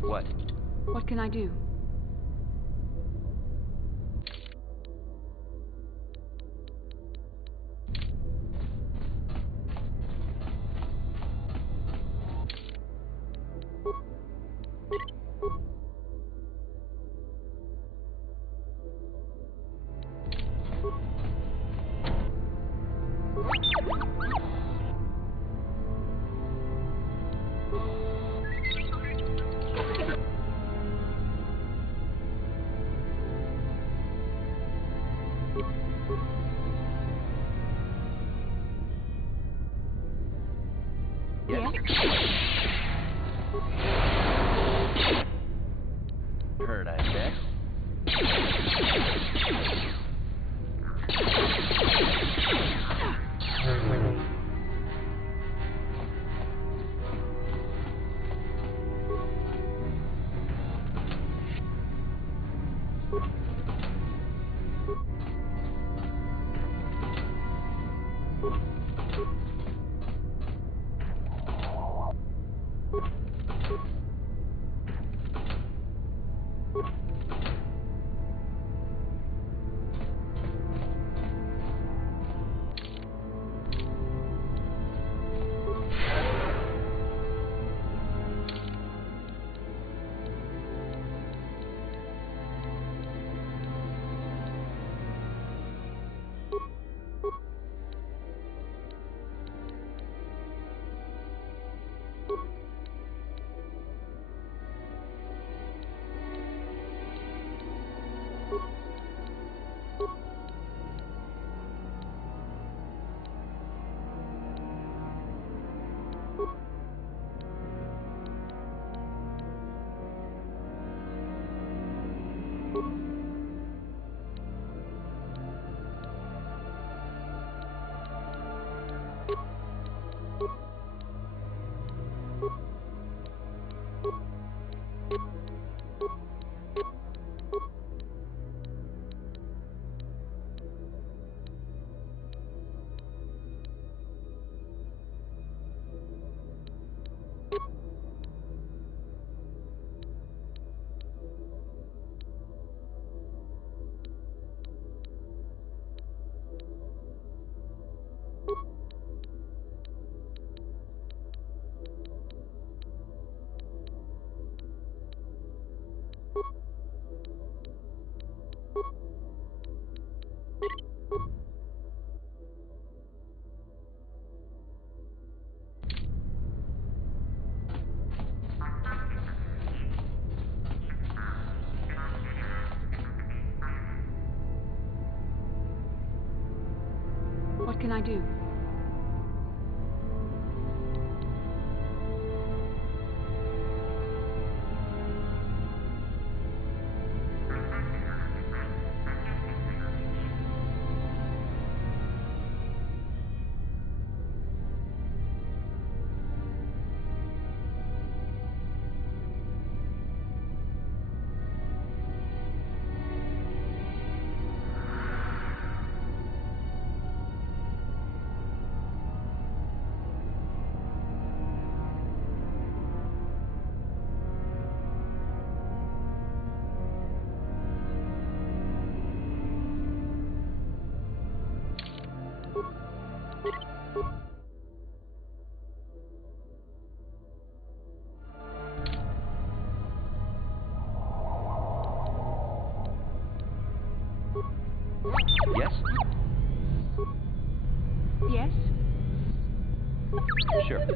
What? What can I do? Yes. Heard, I bet. can I do? Yes? Yes? Sure.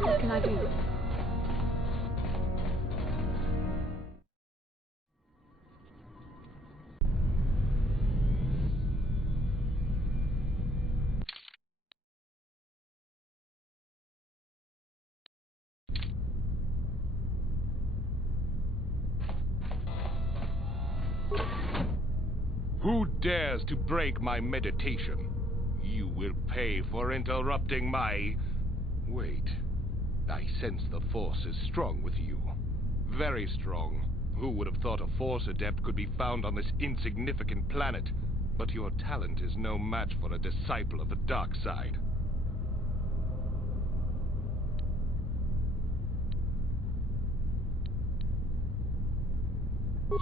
What can I do? Who dares to break my meditation? You will pay for interrupting my... Wait. I sense the Force is strong with you. Very strong. Who would have thought a Force adept could be found on this insignificant planet? But your talent is no match for a disciple of the dark side.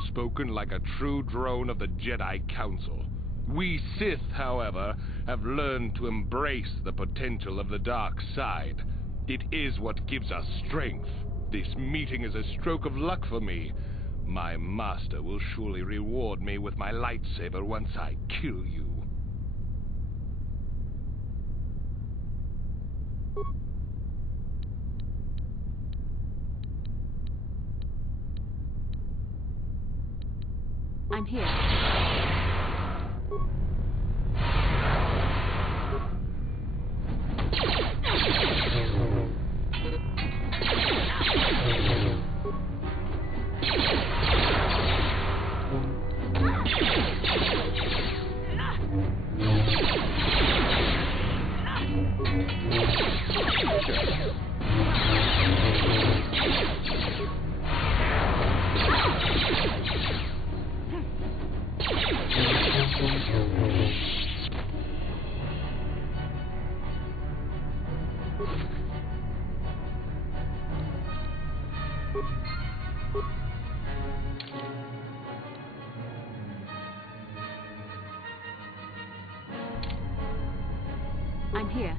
Spoken like a true drone of the Jedi Council. We Sith, however, have learned to embrace the potential of the dark side. It is what gives us strength. This meeting is a stroke of luck for me. My master will surely reward me with my lightsaber once I kill you. I'm here. I'm here.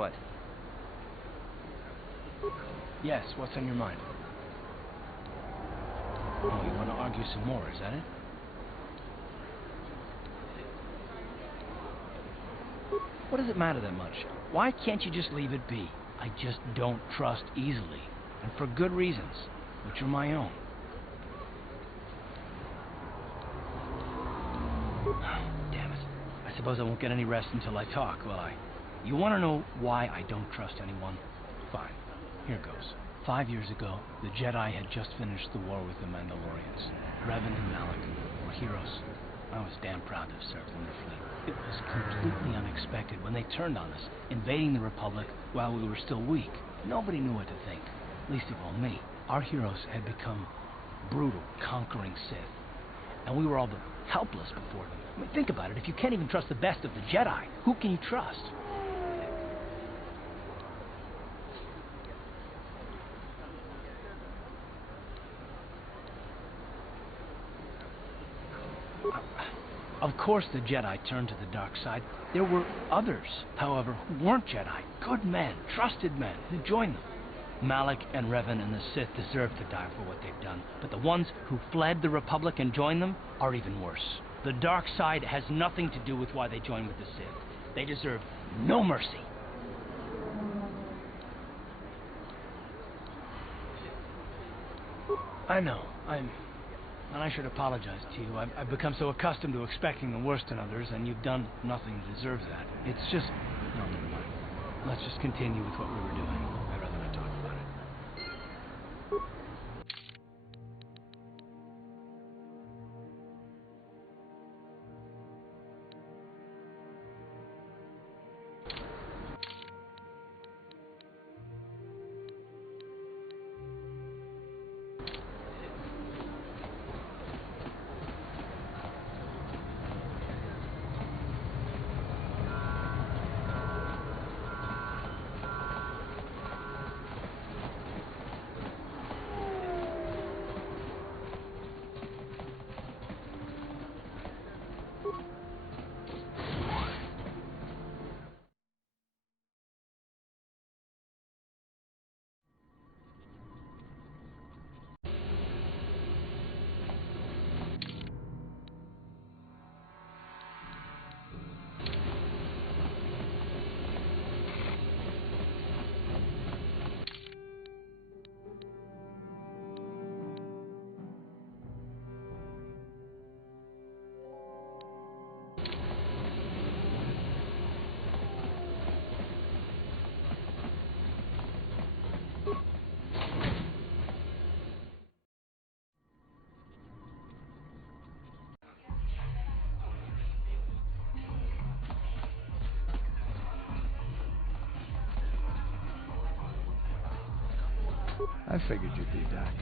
What? Yes, what's on your mind? Oh, you want to argue some more, is that it? What does it matter that much? Why can't you just leave it be? I just don't trust easily, and for good reasons, which are my own. Damn it. I suppose I won't get any rest until I talk, will I? You want to know why I don't trust anyone? Fine. Here goes. 5 years ago, the Jedi had just finished the war with the Mandalorians. Revan and Malak were heroes. I was damn proud to have served in their fleet. It was completely unexpected when they turned on us, invading the Republic while we were still weak. Nobody knew what to think, least of all me. Our heroes had become brutal, conquering Sith, and we were all but helpless before them. I mean, think about it. If you can't even trust the best of the Jedi, who can you trust? Of course the Jedi turned to the dark side. There were others, however, who weren't Jedi. Good men, trusted men, who joined them. Malak and Revan and the Sith deserve to die for what they've done, but the ones who fled the Republic and joined them are even worse. The dark side has nothing to do with why they joined with the Sith. They deserve no mercy. I know, and I should apologize to you. I've become so accustomed to expecting the worst in others, and you've done nothing to deserve that. It's just... No, never mind. Let's just continue with what we were doing. I'd rather not talk about it. I figured you'd be back.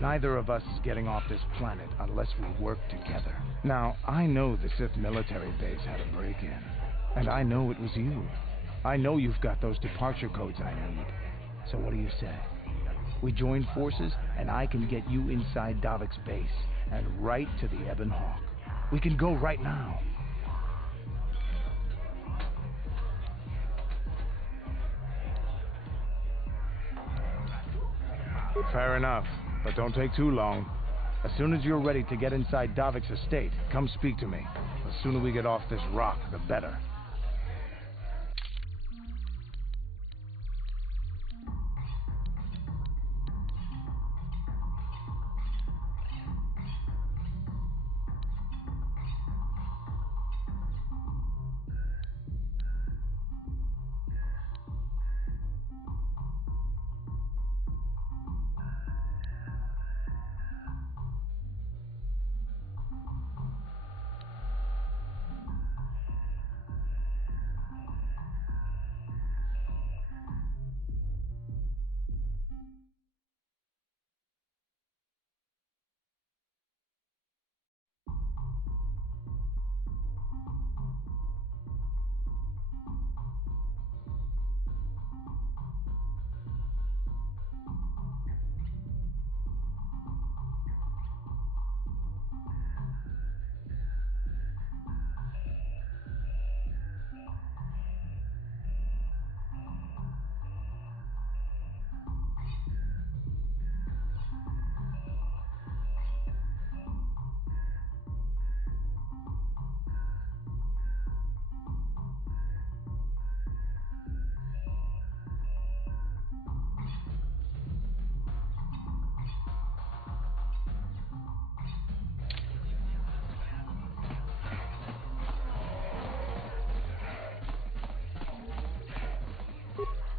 Neither of us is getting off this planet unless we work together. Now, I know the Sith military base had a break-in, and I know it was you. I know you've got those departure codes I need. So what do you say? We join forces, and I can get you inside Davik's base, and right to the Ebon Hawk. We can go right now. Fair enough, but don't take too long. As soon as you're ready to get inside Davik's estate, come speak to me. The sooner we get off this rock, the better.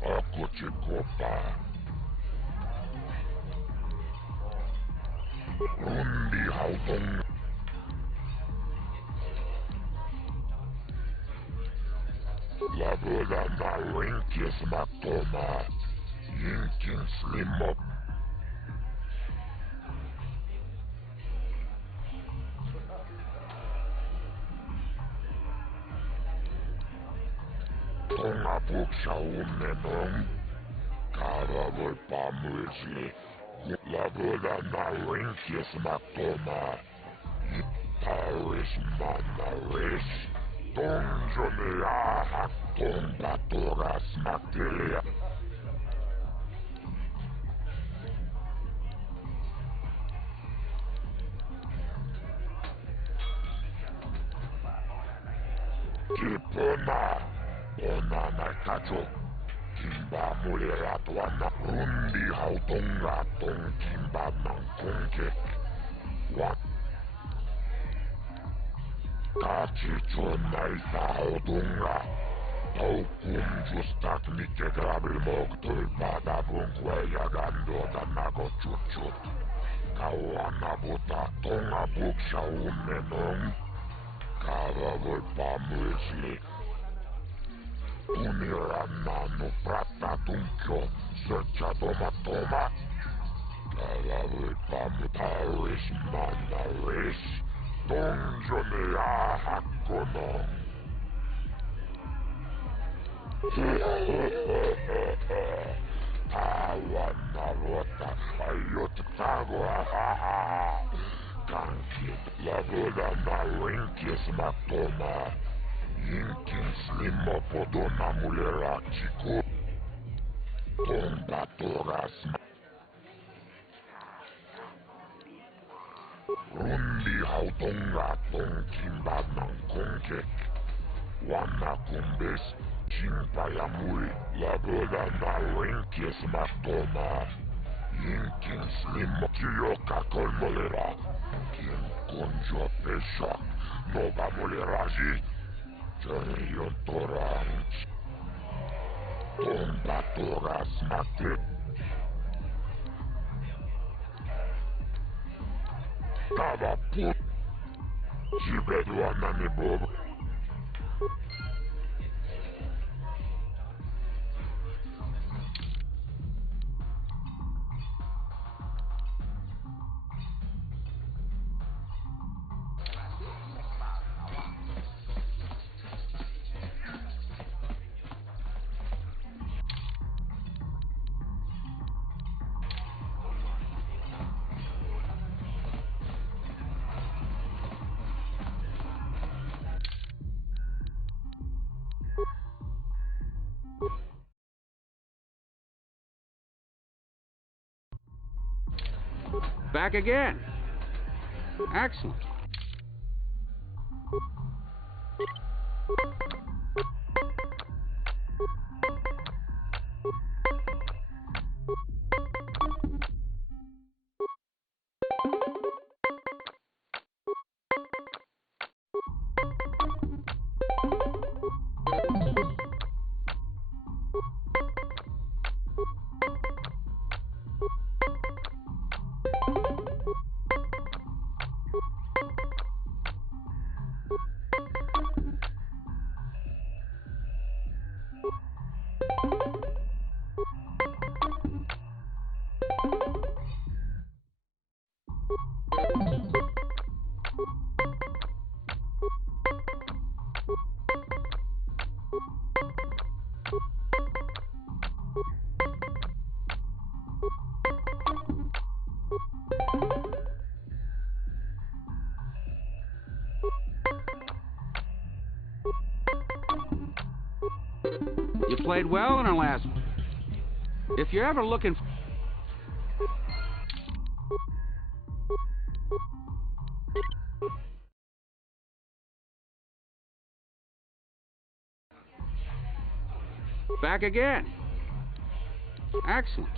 Okuchikopa. Rundi hautong. Labuda na rinkis matoma. Yinkin slimop. Tonga buksha unenong. Karavol pamuisli. Labuda na rinkis matoma. Taris manaris. Donjonea tomba toras materia. Kipona, ona nakacho. Kimba mulera tuana. Rundi hautonga tong kimba nangkonke. What? Kachichona isahodunga. Taukum justak mike grabil mogtul badabung kweyagando danago chuchut. Kawana buta tonga buksha unenong. Karavol pamuisli. Unirananu prata tunkyo. Searcha doma toma. Karavol pamutaris manaris. Donjonea hakonong. Awana rota ayot tago. Kankit labuda na rinkis matoma. Yinkin slimo podona mulera chico. Tomba toras. Rundi hautonga tonkimba nangkonkek. Wana kumbes. Chimpayamui. Labuda na rinkis matoma. Yinkin slimo kiyoka kolmolera. Kim konjo pesha. Nova moleraji. Jarion torang. Tomba toras mate. Tava put. Jibedwana ni bob. Back again. Excellent. You played well in our last... If you're ever looking... Back again. Excellent.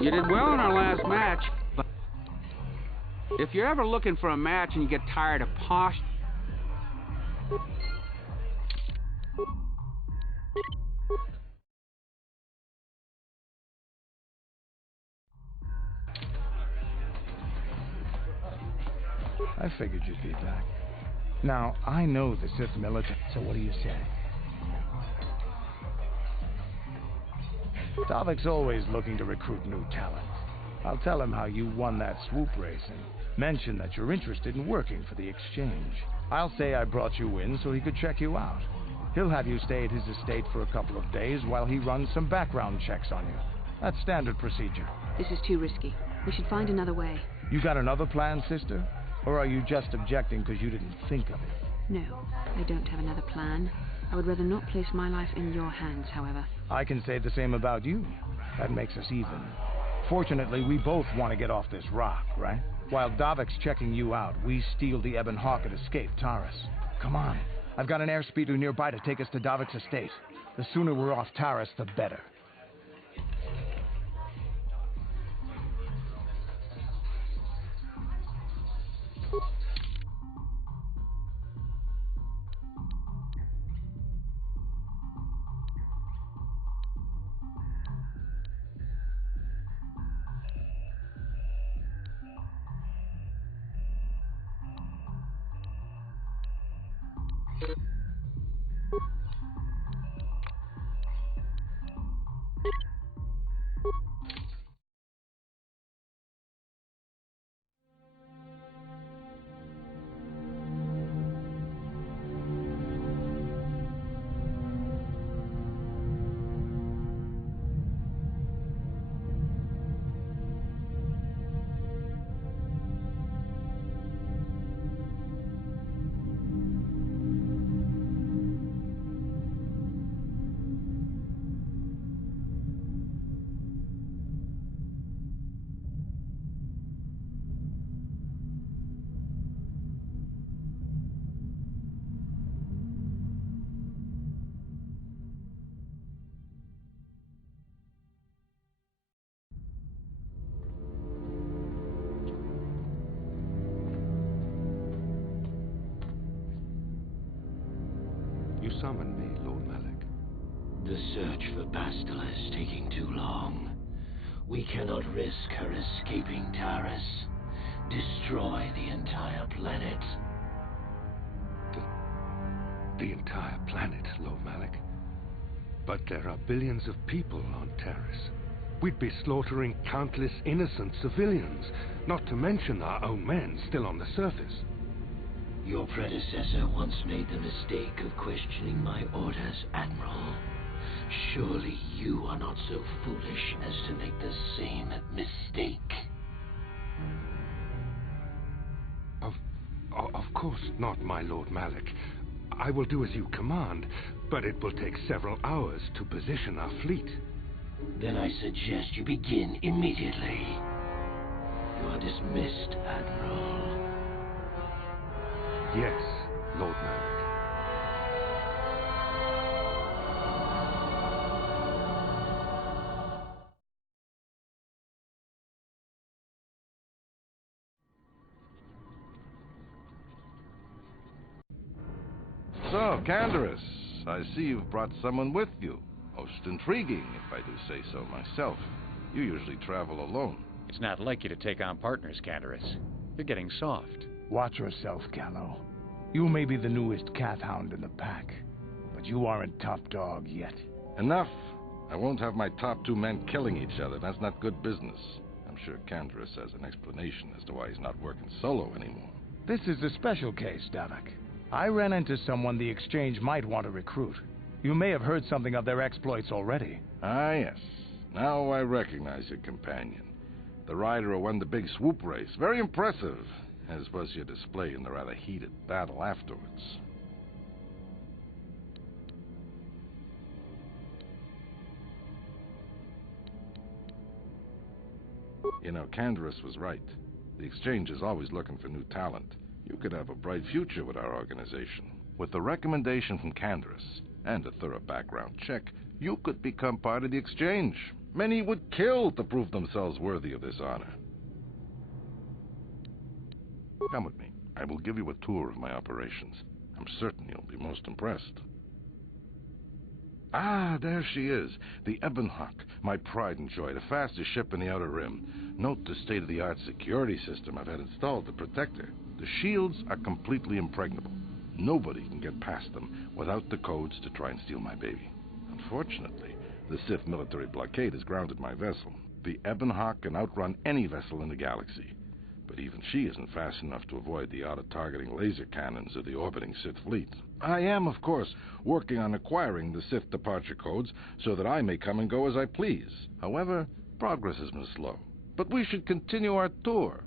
You did well in our last match, but if you're ever looking for a match and you get tired of posh... I figured you'd be back. Now, I know the Sith military, so what do you say? Davic's always looking to recruit new talent. I'll tell him how you won that swoop race and mention that you're interested in working for the exchange. I'll say I brought you in so he could check you out. He'll have you stay at his estate for a couple of days while he runs some background checks on you. That's standard procedure. This is too risky. We should find another way. You got another plan, sister? Or are you just objecting because you didn't think of it? No, I don't have another plan. I would rather not place my life in your hands, however. I can say the same about you. That makes us even. Fortunately, we both want to get off this rock, right? While Davic's checking you out, we steal the Ebon Hawk and escape Taris. Come on. I've got an airspeeder nearby to take us to Davic's estate. The sooner we're off Taris, the better. You summoned me, Lord Malak. The search for Bastila is taking too long. We cannot risk her escaping Taris. destroy the entire planet. The entire planet, Lord Malik. But there are billions of people on Taris. We'd be slaughtering countless innocent civilians, not to mention our own men still on the surface. Your predecessor once made the mistake of questioning my orders, Admiral. Surely you are not so foolish as to make the same mistake. Of course not, my Lord Malik. I will do as you command, but it will take several hours to position our fleet. Then I suggest you begin immediately. You are dismissed, Admiral. Yes, Lord Malik. So, Candaris, I see you've brought someone with you. Most intriguing, if I do say so myself. You usually travel alone. It's not like you to take on partners, Candaris. You're getting soft. Watch yourself, Callow. You may be the newest cat hound in the pack, but you aren't top dog yet. Enough. I won't have my top two men killing each other. That's not good business. I'm sure Candaris has an explanation as to why he's not working solo anymore. This is a special case, Davik. I ran into someone the Exchange might want to recruit. You may have heard something of their exploits already. Ah, yes. Now I recognize your companion. The rider who won the big swoop race. Very impressive, as was your display in the rather heated battle afterwards. You know, Candaris was right. The Exchange is always looking for new talent. You could have a bright future with our organization. With the recommendation from Candaris and a thorough background check, you could become part of the Exchange. Many would kill to prove themselves worthy of this honor. Come with me. I will give you a tour of my operations. I'm certain you'll be most impressed. Ah, there she is, the Ebonhawk, my pride and joy, the fastest ship in the Outer Rim. Note the state-of-the-art security system I've had installed to protect her. The shields are completely impregnable. Nobody can get past them without the codes to try and steal my baby. Unfortunately, the Sith military blockade has grounded my vessel. The Ebonhawk can outrun any vessel in the galaxy, but even she isn't fast enough to avoid the auto-targeting laser cannons of the orbiting Sith fleet. I am, of course, working on acquiring the Sith departure codes so that I may come and go as I please. However, progress has been slow. But we should continue our tour.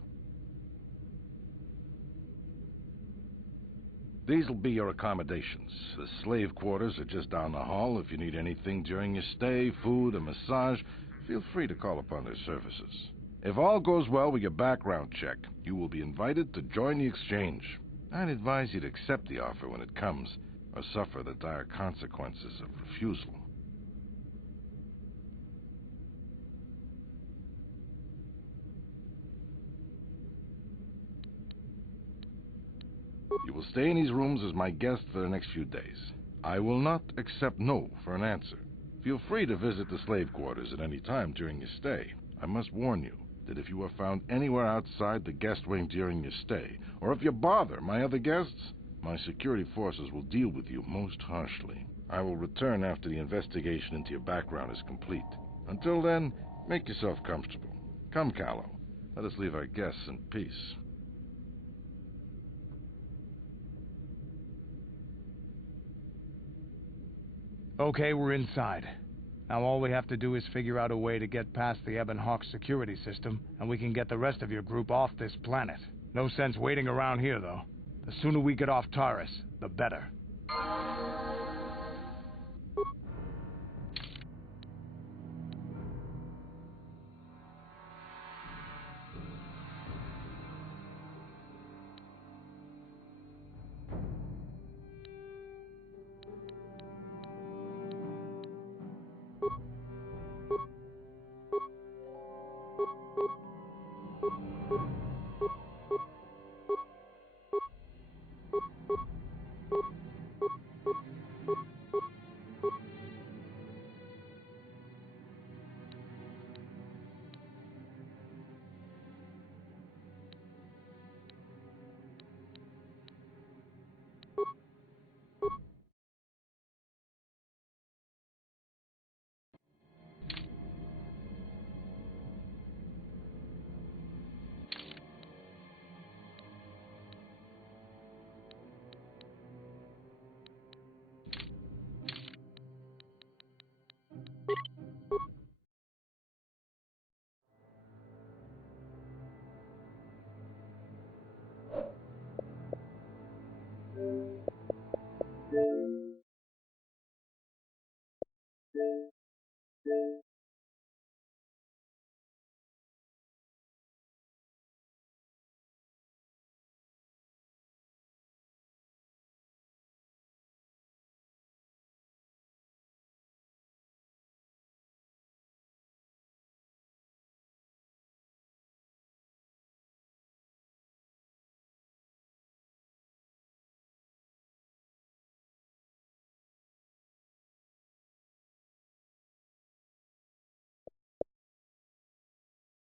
These will be your accommodations. The slave quarters are just down the hall. If you need anything during your stay, food, a massage, feel free to call upon their services. If all goes well with your background check, you will be invited to join the Exchange. I'd advise you to accept the offer when it comes, or suffer the dire consequences of refusal. You will stay in these rooms as my guest for the next few days. I will not accept no for an answer. Feel free to visit the slave quarters at any time during your stay. I must warn you that if you are found anywhere outside the guest wing during your stay, or if you bother my other guests, my security forces will deal with you most harshly. I will return after the investigation into your background is complete. Until then, make yourself comfortable. Come, Callow. Let us leave our guests in peace. Okay, we're inside. Now all we have to do is figure out a way to get past the Ebonhawk security system, and we can get the rest of your group off this planet. No sense waiting around here, though. The sooner we get off Taris, the better.